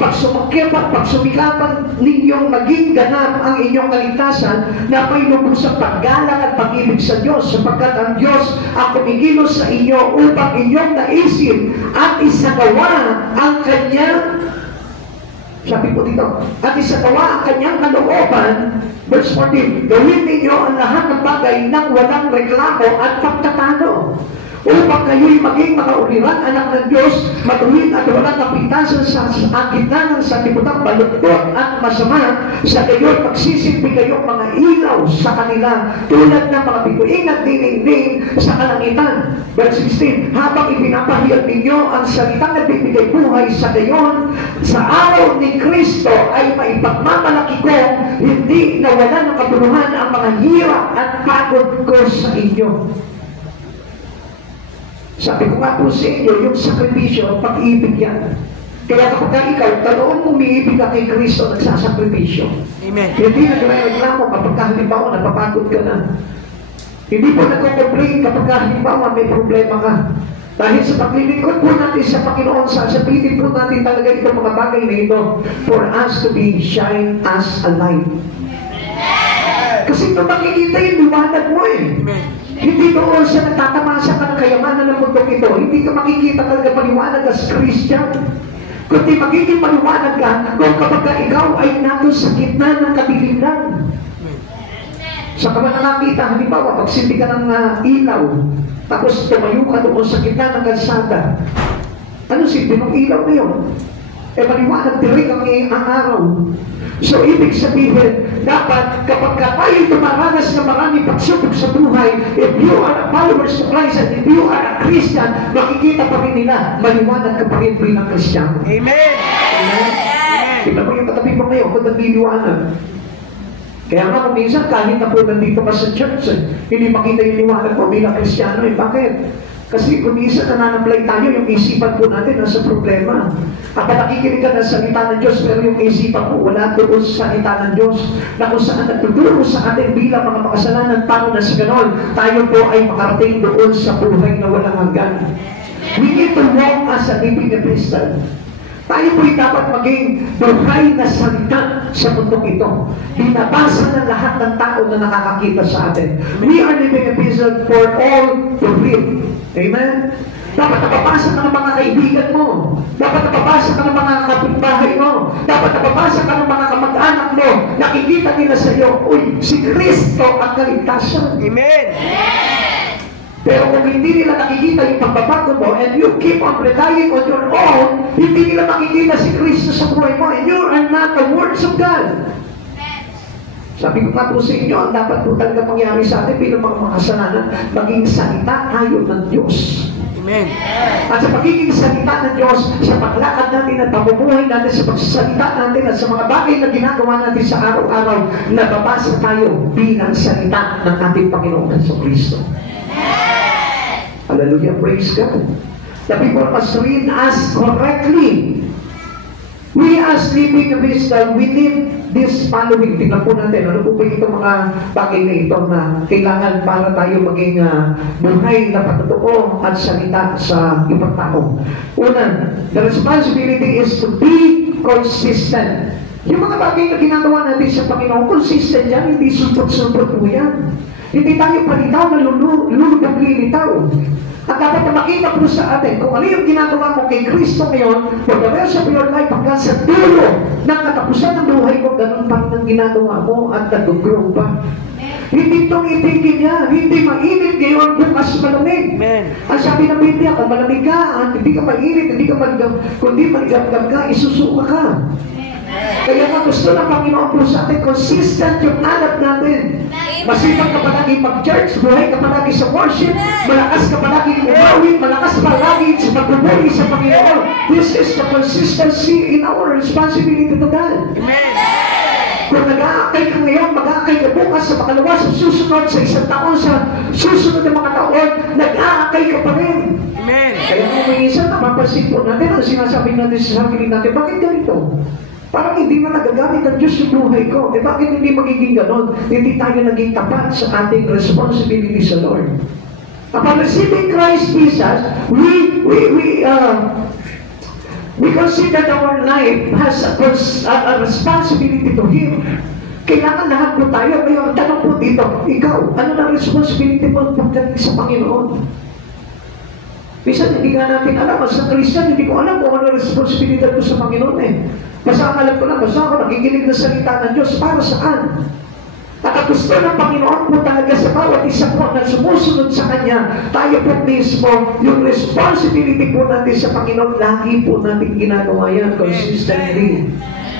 Pag sumikapan ninyong maging ganap ang inyong kaligtasan na may lubos sa paggalang at pag-ibig sa Diyos, sapagkat ang Diyos ang kumikilos sa inyo upang inyong naisip at isagawa ang kanyang, sabi po dito, at isagawa ang kanyang kalooban. Verse 14, gawin ninyo ang lahat ng bagay nang walang reklamo at pagtatalo, upang kayo'y maging makauliran anak ng Diyos, matuwid at walang kapintasan sa gitna ng sanlibutan baluktot at masama, sa gayon magsisilbi kayong mga ilaw sa kanila, tulad ng mga bituing at diningning sa kalangitan. Verse 16, habang ipinapahayag ninyo ang salitang nagbibigay buhay, sa gayon sa araw ni Kristo ay maipagmamalaki ko, hindi nawala ng kabuluhan ang mga hirap at pagod ko sa inyo. Sabi ko nga po sa inyo, yung sakripisyo, pag-ibig yan. Kaya kapag ikaw, taloon umiibig ka kay Kristo, nagsasakripisyo. Amen. Hindi nagreklamo kapag halimbawa napapagod ka na. Hindi po nagko-complain kapag halimbawa may problema ka. Dahil sa paglilingkod po natin sa Panginoon, sasabihin po natin talaga itong mga bagay na ito for us to be shine as a light. Kasi ito makikita yung liwanag mo eh. Amen. Hindi doon sa nagtatamasa ka ng kayamanan ng mundong ito. Hindi ka makikita talaga paliwanag as Christian. Kundi magiging paliwanag ka kung kapag ikaw ay nandun sa gitna ng kadiliman. Sa kamananakita, halimbawa, pagsindi ka ng ilaw, tapos tumayo ka doon sa gitna ng kalsada. Ano silbi ng ilaw na yun? Maliwanag tirik ang araw. So, ibig sabihin, dapat kapag tayo dumaranas ng maraming pagsubok sa buhay, if you are a follower of Christ and if you are a Christian, makikita pa rin nila, maliwanag ka pa rin bilang Kristiyan. Amen. Amen. Tignan mo yung katabi mo ngayon kung nagliliwanag. Kaya nga kung minsan, kahit na po nandito ka sa church, hindi makita yung liwanag mo bilang Kristiyano. Bakit? Kasi kung minsan nananablay tayo, yung isipan po natin nasa problema. Kapag nakikinig ka ng salita ng Diyos, pero yung isipan po wala doon sa salita ng Diyos, na kung saan nagtuturo sa atin bilang mga makasalanan, paano na sa ganon, tayo po ay makarating doon sa buhay na walang hanggan. We need to walk as a living epistle. Tayo po'y dapat maging buhay na salita sa mundong ito. Binabasa ng lahat ng tao na nakakakita sa atin. We are living epistle for all to read. Amen? Dapat napapasa ka ng mga kaibigan mo. Dapat napapasa ka ng mga kapitbahay mo. Dapat napapasa ka ng mga kamag-anak mo. Nakikita nila sa iyo, uy, si Kristo ang kaligtasan. Amen. Pero kung hindi nila nakikita yung pagbabago mo and you keep on relying on your own, hindi nila makikita si Kristo sa buhay mo and you are not the words of God. Sabi ko nga po sa inyo, ang dapat po talaga mangyari sa atin bilang mga makasalanan, maging salita tayo ng Diyos. Amen. At sa pagiging salita ng Diyos, sa paglakad natin at pamumuhay natin, sa pagsasalita natin at sa mga bagay na ginagawa natin sa araw-araw, nababasa tayo bilang salita ng ating Panginoon sa Kristo. Hallelujah, praise God. The people must read us correctly. We as living wisdom, we need this following. Tingnan po natin, ano po ba itong mga bagay na ito na kailangan para tayo maging buhay na patotoo at salita sa ibang tao. Una, the responsibility is to be consistent. Yung mga bagay na ginagawa natin sa Panginoon, consistent yan, hindi sulpot-sulpot po yan. Hindi tayo palitaw na lulubog-lilitaw. At dapat na makita po sa atin kung ano yung ginagawa mo kay Kristo ngayon for the rest of your life hanggang sa dulo ng katapusan ng buhay mo, ganun pa rin ang ginagawa mo at nag-grow pa. Hindi itong itigil niya, hindi mainit ngayon, bukas malamig. Ang sabi ng Biblia, kung malamig ka at hindi ka mainit, hindi ka maligam, kundi maligam ka, isusuka ka. Kaya nga gusto ng Panginoon po sa atin, consistent yung alat natin. Masipag ka palagi mag-church, buhay ka palagi sa worship, malakas ka palagi umawit, malakas palagi sa pagbubuli sa Panginoon. This is the consistency in our responsibility to God. Kung nag-aakay ka ngayon, mag-aakay ka bukas sa makalawa, sa susunod, sa isang taon, sa susunod na mga taon, nag-aakay ka pa rin. Kaya kung may isa, napapansin po natin, ang sinasabi natin sa sarili natin, bakit ganito? Parang hindi na nagagamit ang Diyos yung buhay ko. Eh bakit hindi magiging ganon? Hindi tayo naging tapat sa ating responsibility sa Lord. Upon receiving Christ Jesus, we consider that our life has a responsibility to Him. Kailangan lahat po tayo. Ngayon, tanong po dito, ikaw, ano na responsibility mo pagdating sa Panginoon? Minsan hindi nga natin alam, as a Christian, hindi ko alam kung ano responsibilidad ko sa Panginoon eh. Basta ang alam ko lang, basta ako nakikinig ng salita ng Diyos, para saan? At ang gusto ng Panginoon po talaga sa bawat isa po na sumusunod sa Kanya, tayo po mismo, yung responsibility po natin sa Panginoon, lagi po natin ginagawa yan consistently.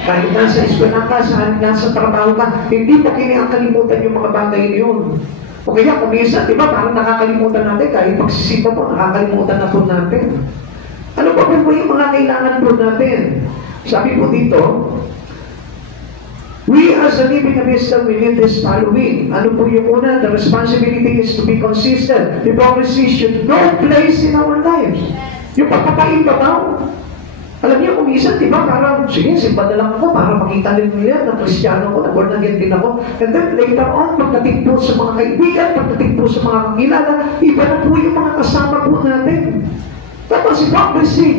Kahit nasa eskwela ka, nasa trabaho ka, hindi po kinakalimutan yung mga bagay na yun. O kaya kung minsan, di ba, parang nakakalimutan natin, kahit pagsisita po, nakakalimutan na po natin. Ano pa po yung mga kailangan po natin? Sabi po dito, we as a living epistle, we need this following. Ano po yung una? The responsibility is to be consistent. Hypocrisy should no place in our lives. Yung pagpapaimbabaw. Alam niyo, kung minsan, di ba, parang, sige, simba na lang ako para makita nila na Kristiyano ko, na born again din ako. And then later on, pagdating po sa mga kaibigan, pagdating po sa mga kakilala, iba na po yung mga kasama po natin. Tapos hypocrisy.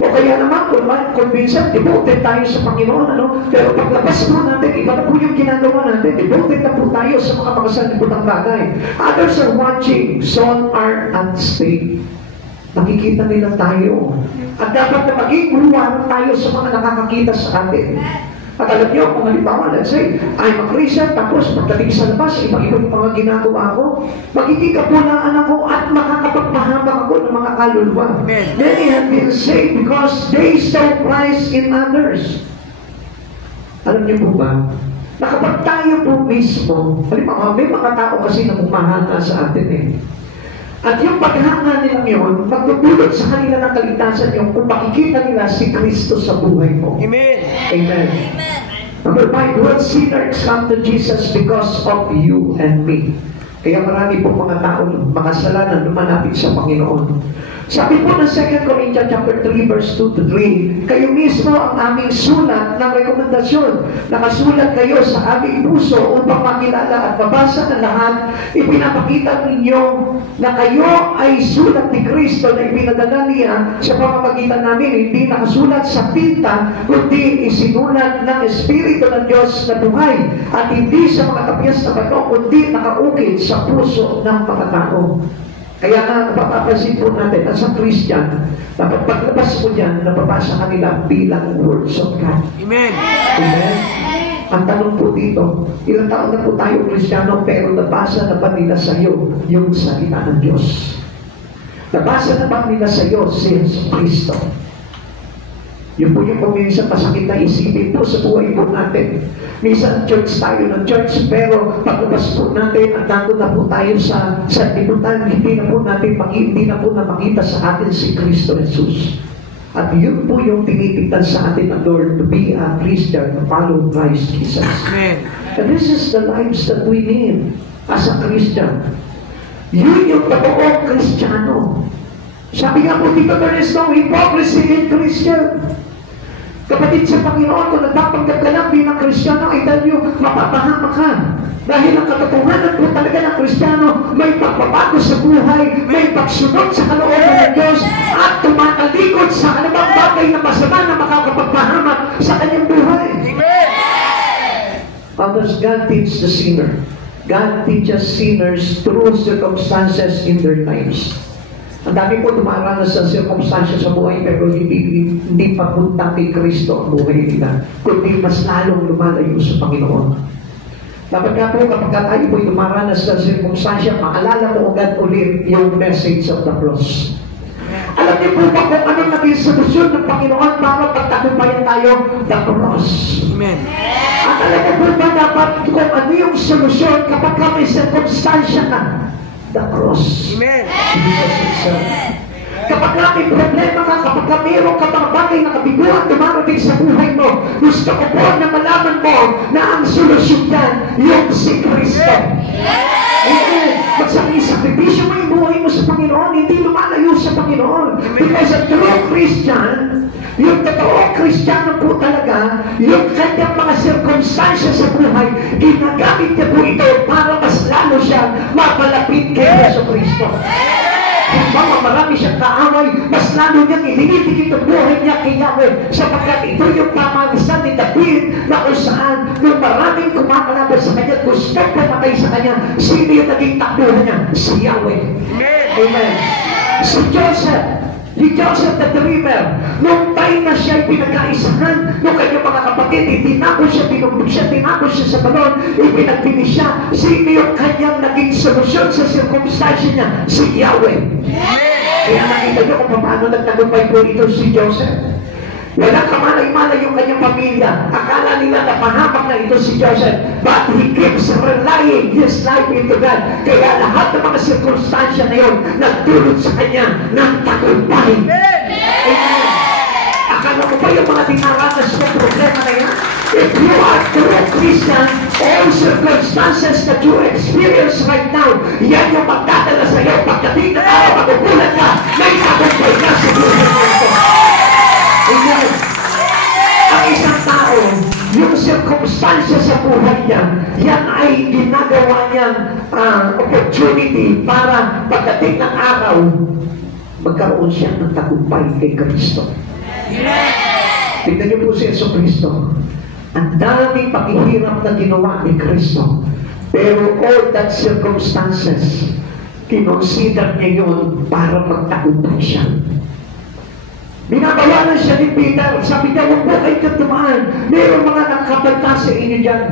O kaya naman, kung minsan, devoted tayo sa Panginoon, ano? Pero paglabas po natin, iba na po yung ginagawa natin. Devoted na po tayo sa mga pagkasalibutang bagay. Others are watching, some are at stake. Nakikita nila tayo. At dapat na maging buwan tayo sa mga nakakakita sa atin. At alam niyo, kung halimbawa, let's say, I'm a Christian, tapos pagdating sa labas, iba-iba yung mga ginagawa ko, magiging kapulaan ako at makakapagpahabang ako ng mga kaluluwa. Many have been saved because they saw Christ in others. Alam niyo po ba, na kapag tayo po mismo, halimbawa, may mga tao kasi na bumahanga sa atin eh. At yung paghanga nilang yun, magdudulot sa kanila ng kaligtasan yung kung makikita nila si Kristo sa buhay mo. Amen. Amen. Number 5, what sinners come to Jesus because of you and me. Kaya marami po mga tao, makasalanan, lumalapit sa Panginoon. Sabi po ng 2 Corinthians chapter 3 verse 2 to 3, kayo mismo ang aming sulat ng rekomendasyon. Nakasulat kayo sa aming puso upang makilala at mabasa ng lahat. Ipinapakita ninyo na kayo ay sulat ni Kristo na ipinadala niya sa pamamagitan namin. Hindi nakasulat sa tinta, kundi isinulat ng Espiritu ng Diyos na buhay. At hindi sa mga tapyas na bato, kundi nakaukit sa puso ng mga tao. Kaya nga, napapapansin po natin, as a Christian, dapat paglabas mo dyan, napapasa kanila bilang words of God. Amen. Amen. Ang tanong po dito, ilang taon na po tayo Kristiyano, pero nabasa na ba nila sa iyo yung salita ng Diyos? Nabasa na ba nila sa iyo si Jesus Kristo? Yun po yung minsan masakit na isipin po sa buhay po natin. Minsan church tayo ng church, pero paglabas po natin at nandun na po tayo sa libutan, hindi na po makita sa atin si Kristo Jesus. At yun po yung tinitignan sa atin ng Lord to be a Christian, to follow Christ Jesus. Amen. And this is the lives that we need as a Christian. Yun yung totoong Kristiyano. Sabi nga po dito, there is no hypocrisy in Christian. Kapatid sa Panginoon, kung nagpapanggap ka lang bilang Kristiyano, I tell you, mapapahama ka. Dahil ang katotohanan po talaga ng Kristiyano, may pagbabago sa buhay, may pagsunod sa kalooban ng Diyos, at tumatalikod sa anumang bagay na masama na makakapagpahamak sa kanyang buhay. Others, God teaches the sinner. God teaches sinners through circumstances in their lives. Ang dami po dumaranas sa circumstances sa buhay pero hindi papunta kay Kristo ang buhay nila, kundi mas lalong lumalayo sa Panginoon. Dapat nga po kapag tayo po'y dumaranas sa circumstansya, maalala mo agad ulit yung message of the cross. Alam niyo po ba kung anong naging solusyon ng Panginoon para pagtagumpayan tayo? The cross. Amen. At alam niyo po ba dapat kung ano yung solusyon kapag may circumstansya na? The cross. Amen. Jesus himself. Kapag may problema ka, kapag mayroon ka mga bagay na kabiguan dumarating sa buhay mo, gusto ko po na malaman mo na ang solusyon yan, yung si Kristo. Amen. Pag sa sakripisyo mo yung buhay mo sa Panginoon, hindi lumalayo sa Panginoon. Because a true Christian, yung totoo Kristiyano po talaga, yung kanyang mga circumstances sa buhay, ginagamit niya po ito para mas lalo siya mapalapit kay Yesu Kristo. Kung baka marami siyang kaaway, mas lalo niyang ininidikit ang buhay niya kay Yahweh, sapagkat ito yung pamalisan ni David na kung saan nung maraming kumakalaban sa kanya, gusto pumatay sa kanya, sino yung naging takbuhan niya? Si Yahweh. Amen. Si Joseph the Dreamer, nung time na siya pinagkaisahan ng kanyang mga kapatid, itinapos siya, binugbog siya, tinapos siya sa balon, ipinagpili siya. Sino yung kanyang naging solusyon sa circumstance niya? Si Yahweh. Kaya nakita niyo kung paano nagtagumpay po ito si Joseph. Walang kamalay-malay yung kanyang pamilya. Akala nila na pahamak na ito si Joseph. But he keeps relying his life into God. Kaya lahat ng mga sirkunstansya na yun nagdulot sa kanya ng tagumpay. Amen. Akala mo ba yung mga dinaranas ng problema na yan? If you are true Christian, all circumstances that you experience right now, yan yung magdadala sa iyo. Pagdating na araw, magugulat ka, may tagumpay ka sa buhay mo ito. Amen. Ang isang tao, yung circumstances sa buhay niya, yan ay ginagawa niyang opportunity para pagdating ng araw, magkaroon siya ng tagumpay kay Kristo. Tignan niyo po si Yesu Kristo. Ang daming paghihirap na ginawa ni Kristo. Pero all that circumstances, kinonsider niya yun para magtagumpay siya. Binabawalan siya ni Peter. Sabi niya, huwag po kayo tumaan. Mayroong mga nakapagta sa inyo dyan.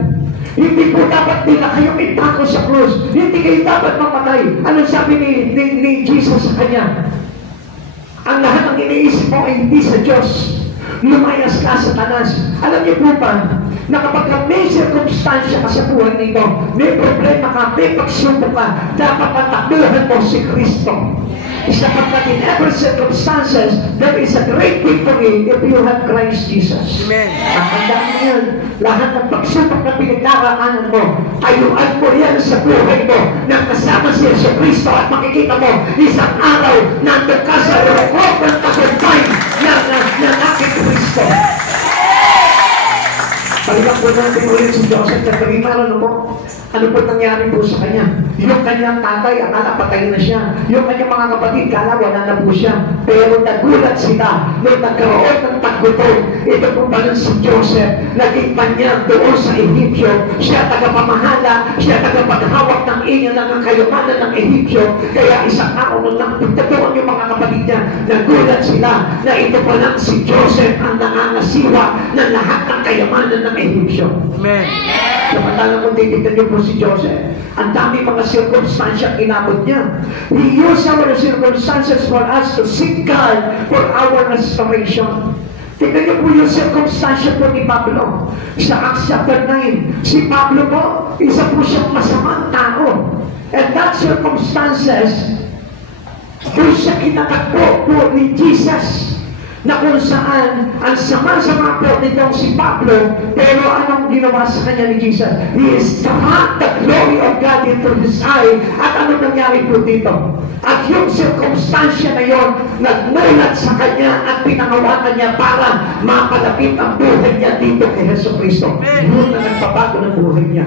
Hindi po dapat nila kayong itako sa krus. Hindi kayo dapat mamatay. Ano sabi ni Jesus sa kanya? Ang lahat ng iniisip mo ay hindi sa Diyos. Lumayas ka sa tanas. Alam niyo po ba, na kapag may circumstansya ka sa buhay nito, may problema ka, may pagsubok ka, dapat patakbuhan mo si Kristo. Sapagkat in every circumstances, there is a great victory if you have Christ Jesus. Amen. Ang handaan mo yan, lahat ng pagsubok na pinagdaraanan mo, ayuan mo yan sa buhay mo, na kasama si Yesu Kristo at makikita mo, isang araw, nandun ka sa loob ng tagumpay ng aking Kristo. Palilang po natin ulit si Joseph na pag-imaran mo, ano po nangyari po sa kanya? Yung kanyang tatay, akala patay na siya. Yung kanyang mga kapatid, kala wala na po siya. Pero nagulat sila nung nagkaroon ng paggutom. Ito po ba si Joseph, naging panyag doon sa Ehipsyo. Siya tagapamahala, siya tagapaghawak ng inyo ng kayamanan ng Ehipsyo. Kaya isang araw nung nagtagtuan yung mga kapatid niya, nagulat sila na ito pa lang si Joseph ang nangangasiwa ng lahat ng kayamanan ng Ehipsyo. Amen. Samantala kung titignan niyo po si Joseph, ang dami mga circumstansya inabot niya. He used our circumstances for us to seek God for our restoration. Tignan niyo po yung circumstansya po ni Pablo. Sa Acts chapter 9, si Pablo po, isa po siyang masamang tao. And that circumstances, doon siya kinatagpo po ni Jesus. na kung saan ang sama-sama po nitong si Pablo, pero anong ginawa sa kanya ni Jesus? He struck the glory of God into his eye. At anong nangyari po dito? At yung circumstansya na yon, nagmulat sa kanya at pinangawakan niya para mapalapit ang buhay niya dito kay Hesus Kristo. Yun na nagpabago ng buhay niya.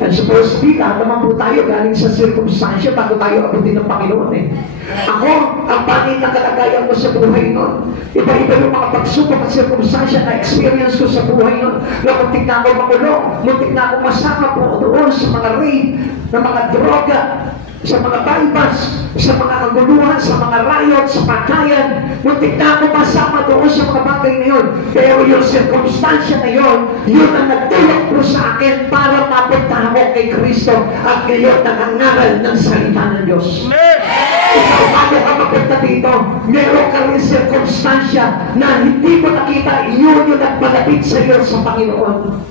And supposedly, lahat naman po tayo galing sa circumstansya bago tayo abutin ng Panginoon eh. Ako, ang pangit na kalagayan ko sa buhay nun. Iba-iba yung mga pagsubok at circumstansya na experience ko sa buhay nun. Na muntik na ako makulong, muntik na ako masama po doon sa mga rape, na mga droga, sa mga bypass, sa mga kaguluhan, sa mga riot, sa patayan. Muntik na ako masama doon sa mga bagay na yun. Pero yung circumstansya na yun, yun ang nagtulong po sa akin para mapunta ako kay Kristo at ngayon nangangaral ng salita ng Diyos. Ikaw, bago ka mapunta dito, meron ka rin circumstansya na hindi mo nakita, yun yung nagpalapit sa iyo sa Panginoon.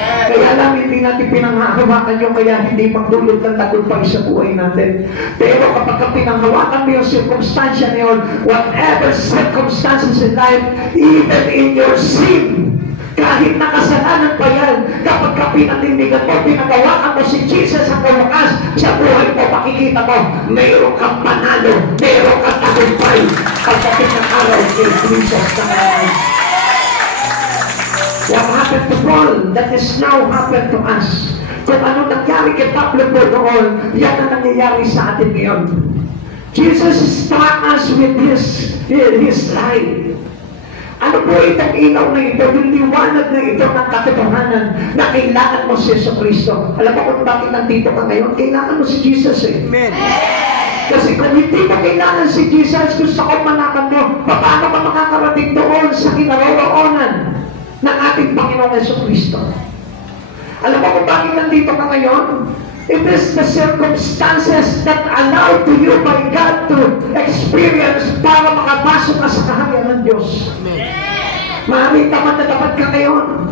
Kaya lang hindi natin pinanghahawakan yun, kaya hindi magdulot ng tagumpay sa buhay natin. Pero kapag pinanghawakan mo yung circumstansya na yun, whatever circumstances in life, even in your sin, kahit nakasalanan pa yan, kapag ka pinanindigan mo, pinagawakan mo si Jesus ang kawakas sa buhay mo, makikita mo, mayroon kang panalo, mayroon kang tagumpay pagdating ng araw kay Jesus na ngayon. What happened to Paul, that is now happened to us. Kung ano nangyari kay Pablo po noon, yan ang nangyayari sa atin ngayon. Jesus struck us with his light. Ano po itong ilaw na ito? Yung liwanag na ito ng katotohanan na kailangan mo si Yesu Kristo. Alam mo kung bakit nandito ka ngayon? Kailangan mo si Jesus eh. Amen. Kasi kung hindi mo kailangan si Jesus, gusto ko manakan mo, paano ka makakarating doon sa kinaroroonan ng ating Panginoong Yesu Kristo? Alam mo kung bakit nandito ka ngayon? It is the circumstances that allow to you by God to experience para makapasok ka sa kaharian ng Diyos. Maaaring tamad na tamad ka ngayon.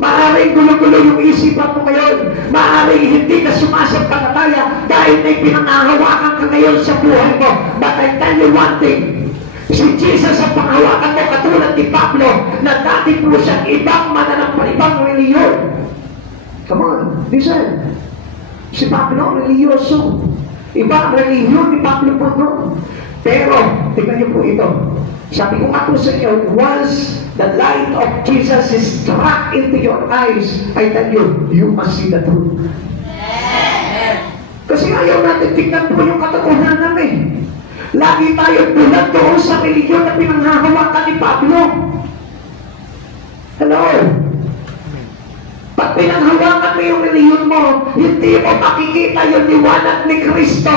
Maaaring gulo-gulo yung isipan mo ngayon. Maaaring hindi ka sumasampalataya dahil may pinangahawakan ka ngayon sa buhay mo. But I tell you one thing, si Jesus ang panghawakan mo katulad ni Pablo na dati po siyang ibang mananampaibang reliyon. Come on, listen. Si Pablo, religyoso. Iba ang reliyon ni Pablo po doon. Pero, tingnan niyo po ito. Sabi ko nga po sa inyo, once the light of Jesus is struck into your eyes, I tell you, you must see the truth. Kasi ayaw natin tingnan po yung katotohanan eh. Lagi tayo bulag doon sa reliyon na pinanghahawakan ni Pablo. Hello? Pag pinanghawakan mo yung reliyon mo, hindi mo makikita yung liwanag ni Kristo.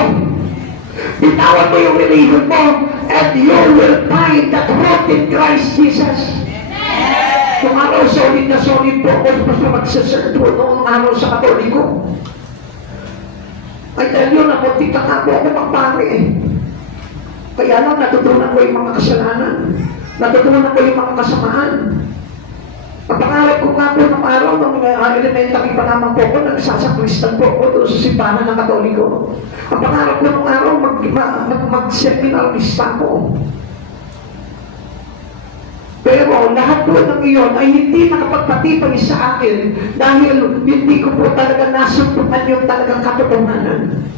Bitawan mo yung reliyon mo, and you will find the truth in Christ Jesus. Kung araw solid na solid po ako basta magsaserve po noong araw sa Katoliko. I tell you na muntik na ako magpare eh. Kaya lang natutunan ko yung mga kasalanan. Natutunan ko yung mga kasamaan. Ang pangarap ko nga po ng araw, nung elementary pa naman po ko, nagsasakristan po ko doon sa simbahan ng Katoliko. Ang pangarap ko ng araw, mag-seminarista ko. Pero lahat po ng iyon ay hindi nakapagpatibay sa akin dahil hindi ko po talaga nasuntukan yung talagang katotohanan.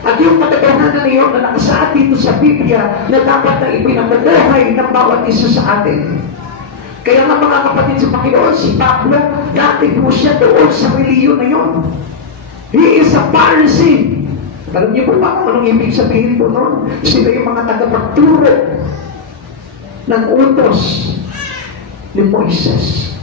At yung katotohanan na yun na nakasaad dito sa Biblia na dapat na ipinamumuhay ng bawat isa sa atin. Kaya nga mga kapatid sa Panginoon, si Pablo, dati po siya doon sa reliyon na yun. He is a Pharisee. Alam niyo po ba kung anong ibig sabihin po noon? Sila yung mga tagapagturo ng utos ni Moises.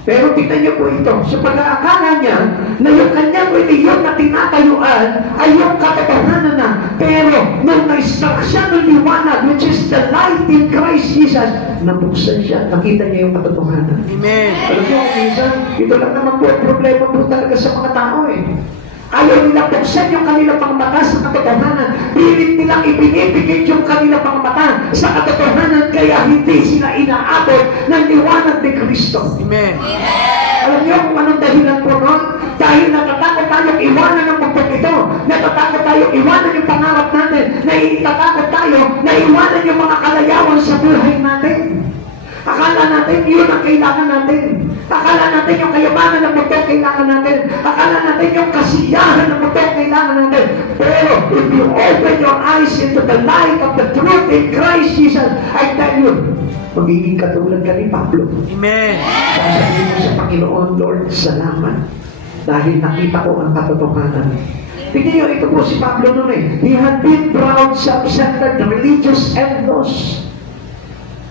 Pero tingnan niyo po ito, sa pag-aakala niya na yung kanyang reliyon na tinatayuan ay yung katotohanan na. Pero nung na-struck siya ng liwanag, which is the light in Christ Jesus, nabuksan siya, nakita niya yung katotohanan. Amen. Alam niyo, minsan, ito lang naman po ang problema po talaga sa mga tao eh. Ayaw nila buksan yung kanilang mga mata sa katotohanan. Pilit nilang ibinibigay yung kanilang mga mata sa katotohanan, kaya hindi sila inaabot ng liwanag ni Kristo. Amen. Amen. Alam niyo kung anong dahilan po nun? Dahil natatakot tayong iwanan ng mundong ito. Natatakot tayong iwanan yung pangarap natin. Natatakot tayo na iwanan yung mga kalayawan sa buhay natin. Akala natin yun ang kailangan natin. Akala natin yung kayamanan ng mundo kailangan natin. Akala natin yung kasiyahan ng mundo kailangan natin. Pero if you open your eyes into the light of the truth in Christ Jesus, I tell you, magiging katulad ka ni Pablo. Amen. Sasabihin mo sa Panginoon, Lord, salamat. Dahil nakita ko ang katotohanan. Tingnan niyo, ito po si Pablo noon eh. He had been proud, self-centered, religious, envious.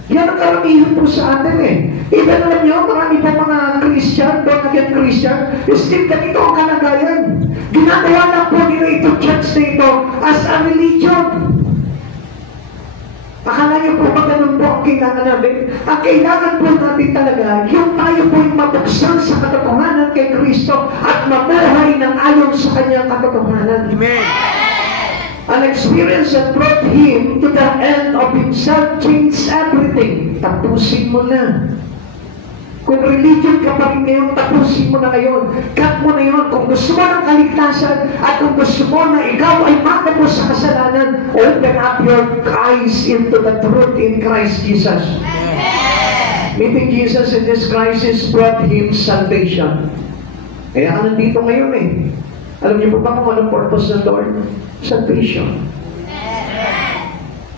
Yan ang karamihan po sa atin eh. Even alam niyo, marami pa mga Christian, born again Christian, still ganito ang kalagayan. Ginagawa na po nila ito, church na ito, as a religion. Akala niyo po ba ganun po ang kailangan natin? Ang kailangan po natin talaga, yung tayo po yung mabuksan sa katotohanan kay Kristo at mabuhay ng ayon sa kanyang katotohanan. Amen. An experience that brought him to the end of himself changed everything. Tapusin mo na. Kung religion ka pa rin ngayon, tapusin mo na ngayon. Cut mo na yun. Kung gusto mo ng kaligtasan at kung gusto mo na ikaw ay matapos sa kasalanan, open up your eyes into the truth in Christ Jesus. Meeting Jesus in this crisis brought him salvation. Kaya ka nandito ngayon eh. Alam niyo po ba kung anong purpose ng Lord? Salvation.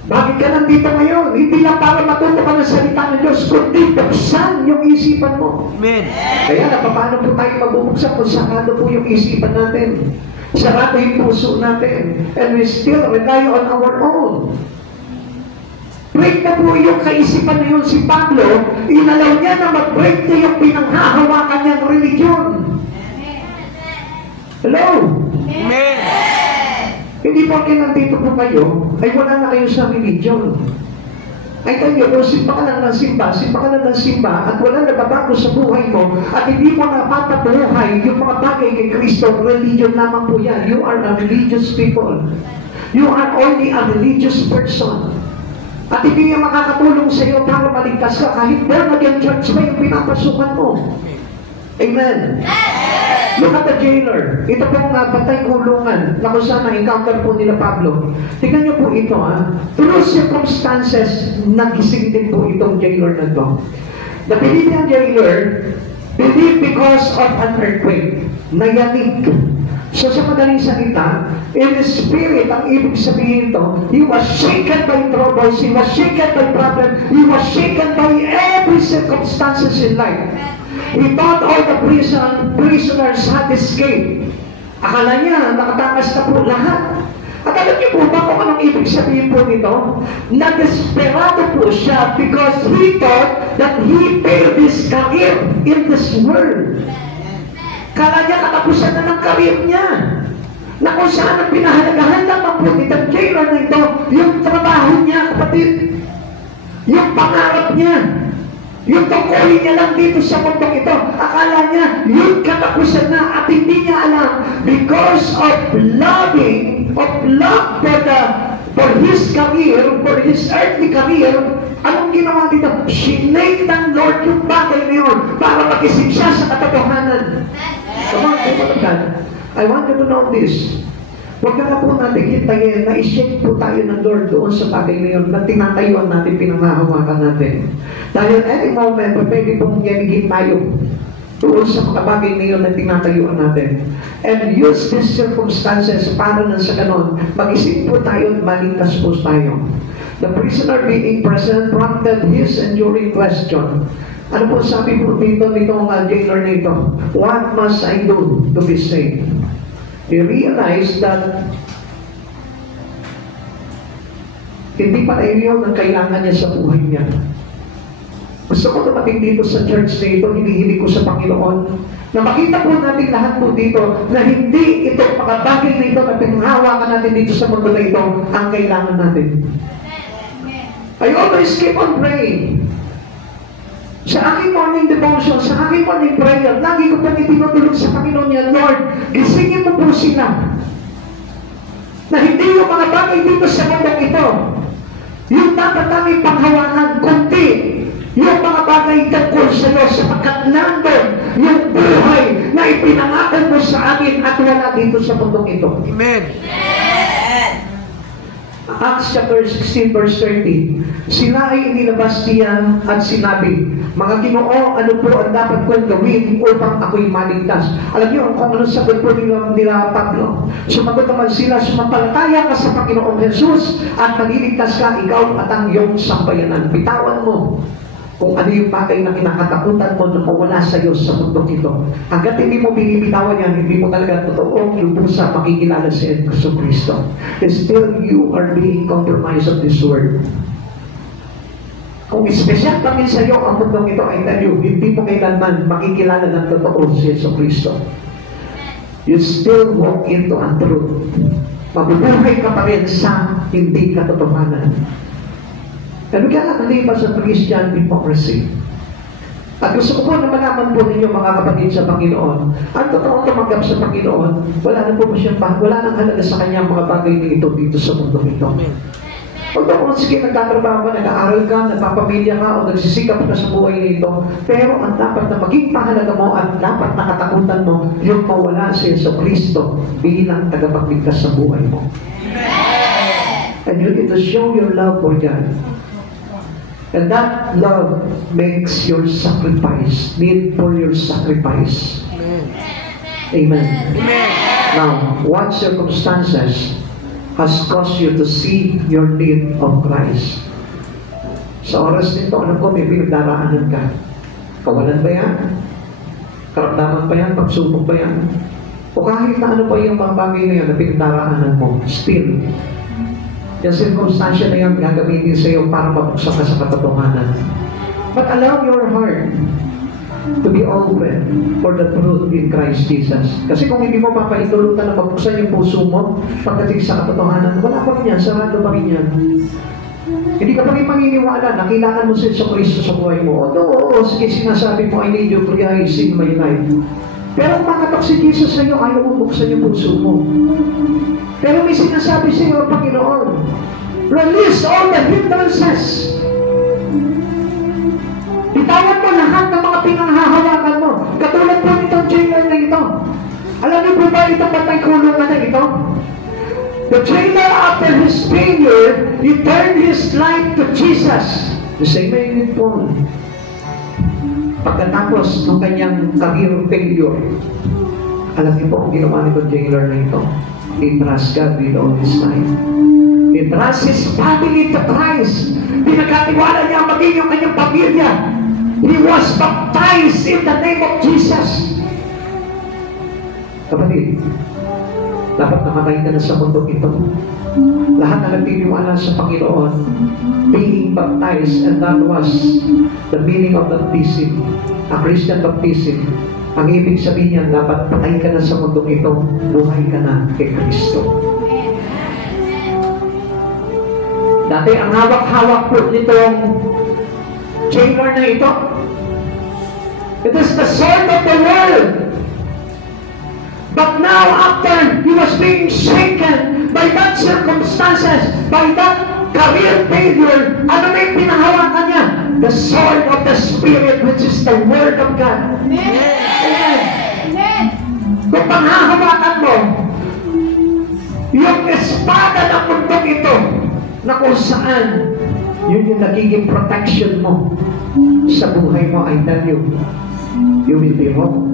Bakit ka nandito ngayon? Hindi lang para matuto ka ng salita ng Diyos, kundi buksan yung isipan mo. Amen. Kaya paano po tayo mabubuksan kung sarado po yung isipan natin? Sarado yung puso natin. And we still rely on our own. Break na po yung kaisipan na yun si Pablo, inalaw niya na mag-break niya yung pinanghahawakan niyang religion. Hello? Amen. Hindi po nandito po kayo, ay wala na kayo sa religion. Ay tayo, kung simba ka lang ng simba, at wala nagbabago sa buhay mo, at hindi mo napapabuhay yung mga bagay kay Kristo, religion lamang po yan. You are a religious people. You are only a religious person. At hindi niya makakatulong sa iyo para maligtas ka, kahit born again church pa yung pinapasukan mo. Amen. Look at the jailer. Ito pong patay kulungan na kung saan na-encounter po nila Pablo. Tingnan niyo po ito Through circumstances, nagising din po itong jailer na ito. The Philippian jailer believed because of an earthquake. Nayanig. So sa madaling salita, in the spirit, ang ibig sabihin ito, he was shaken by troubles, he was shaken by problems, he was shaken by every circumstances in life. He thought all the prisoners had escaped. Akala niya, nakatakas na po lahat. At alam niyo po ba kung anong ibig sabihin po nito? Na-desperado po siya because he thought that he failed his career in this world. Kala niya katapusan na ng career niya. Na kung saan ang pinahalagahan lamang po nitong jailer na ito, yung trabaho niya, kapatid, yung pangarap niya, yung tungkulin niya lang dito sa mundong ito, akala niya, yung katapusan na at hindi niya alam, because of love for his career, for his earthly career, anong ginawa dito? Sinake ng Lord yung bagay na yun para magising siya sa katotohanan. Come on, I want you to know this. Huwag na po natin hintayin na i-shake po tayo ng Lord doon sa bagay na yun na tinatayuan natin, pinangahawakan natin. Dahil any moment, pwede pong yanigin tayo doon sa mga bagay na yun na tinatayuan natin. And use these circumstances para na sa ganon, mag-isip po tayo at maligtas po tayo. The prisoner being present prompted his enduring question. Ano po sabi po dito nitong jailer nito? What must I do to be saved? He realized that hindi pa yun ang kailangan niya sa buhay niya. Gusto ko dumating dito sa church na ito, hinihiling ko sa Panginoon, na makita po natin lahat po dito na hindi ito, mga bagay na ito na pinanghawakan natin dito sa mundo na ito ang kailangan natin. I always keep on praying. Sa aking morning devotion, sa aking morning prayer, lagi ko pang itinutulog sa Panginoon niya, Lord, gisingin mo po sila. Na hindi yung mga bagay dito sa mundong ito, yung dapat namin panghawakan, kundi yung mga bagay tungkol sa iyo, sapagkat nandun yung buhay na ipinangako mo sa akin at wala dito sa mundong ito. Amen. Acts chapter 16 verse 30. Sila ay inilabas niya at sinabi, mga Ginoo, ano po ang dapat kong gawin upang ako'y maligtas? Alam niyo kung anong sagot po nila Pablo. Sumagot naman sila, sumampalataya ka sa Panginoong Jesus at maliligtas ka, ikaw at ang iyong sambayanan. Bitawan mo kung ano yung bagay na kinakatakutan mo na mawala sa iyo sa mundong ito. Hanggat hindi mo binibitawan yan, hindi mo talaga totoong lubusa makikilala si Kristo. Still, you are being compromised of this word. Kung espesyal kami sa iyo ang mundong ito, I tell you, hindi mo kailanman makikilala ng totoo si Kristo. You still walk into untruth. Mabubuhay ka pa rin sa hindi katotohanan. Ano kaya nakalipas sa Christian hypocrisy? At gusto ko po na malaman po ninyo mga kapatid sa Panginoon, ang totoong tumanggap sa Panginoon, wala na po siyang wala nang halaga sa kanya mga bagay na ito dito sa mundo ito. Huwag mo sige, nagtatrabaho ka, nag-aaral ka, nagpapamilya ka, o nagsisikap ka sa buhay nito, pero ang dapat na maging pahalaga mo at dapat nakatakutan mo, yung mawala si Kristo bilang tagapagligtas sa buhay mo. And you need to show your love for God. And that love makes your sacrifice, need for your sacrifice. Amen. Amen. Now, what circumstances has caused you to see your need of Christ? Sa oras nito, alam ko may pinagdaraanan ka. Kawalan ba yan? Karamdaman ba yan? Pagsubok ba yan? O kahit na ano pa yung mga bagay na yan na pinagdaraanan mo, still, yung circumstansya na yan gagamitin sa iyo para mabuksan ka sa katotohanan. But allow your heart to be open for the truth in Christ Jesus. Kasi kung hindi mo papaitulutan na mabuksan yung puso mo pagdating sa katotohanan, wala pa rin yan, sarado pa rin yan. Hindi ka pa rin maniniwala na kailangan mo si Kristo sa buhay mo. Oo, sige, sinasabi mo, I need you Christ in my life. Pero kung makatok si Jesus sa iyo, ayaw mo buksan yung puso mo. Pero may sinasabi sa iyo, Panginoon, release all the hindrances. Bitawan mo lahat ng mga pinanghahawakan mo. Katulad po nitong jailer na ito. Alam niyo po ba itong patay kulungan na ito? The jailer, after his failure, he turned his life to Jesus. The same way with Paul. Pagkatapos ng kanyang career failure, alam niyo po ang ginawa nitong jailer na ito. He trusts God with all his life. He trusts his family to Christ. Pinagkatiwala niya maging yung kanyang pamilya. He was baptized in the name of Jesus. Kapatid, dapat namatay ka na sa mundo ito. Lahat na nagtitiwala sa Panginoon, being baptized, and that was the meaning of baptism, a Christian baptism. Ang ibig sabihin niya, dapat patay ka na sa mundong ito, buhay ka na kay Kristo. Dati ang hawak-hawak po nitong jailer na ito, it is the sword of the world. But now, after he was being shaken by that circumstances, by that career failure, ano na yung pinahawakan niya? The sword of the Spirit, which is the Word of God. Amen. Kung panghahawakan mo yung espada ng mundong ito, na kung saan yun yung nagiging protection mo sa buhay mo, I tell you, you will be wrong.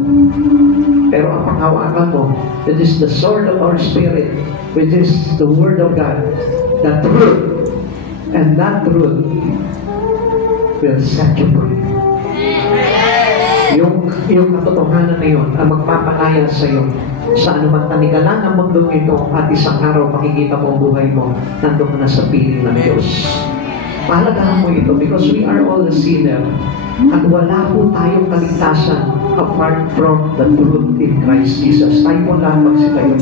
Pero ang panghawakan mo, it is the sword of our Spirit, which is the Word of God, the truth, and that truth will set you free. Yung katotohanan na yun ang magpapalaya sa iyo sa anumang tanikalan ng mundong ito, at isang araw makikita mo ang buhay mo nandun na sa piling ng Diyos. Pahalagahan mo ito because we are all a sinner at wala po tayong kaligtasan apart from the truth in Christ Jesus. Tayo po lahat magsitayo.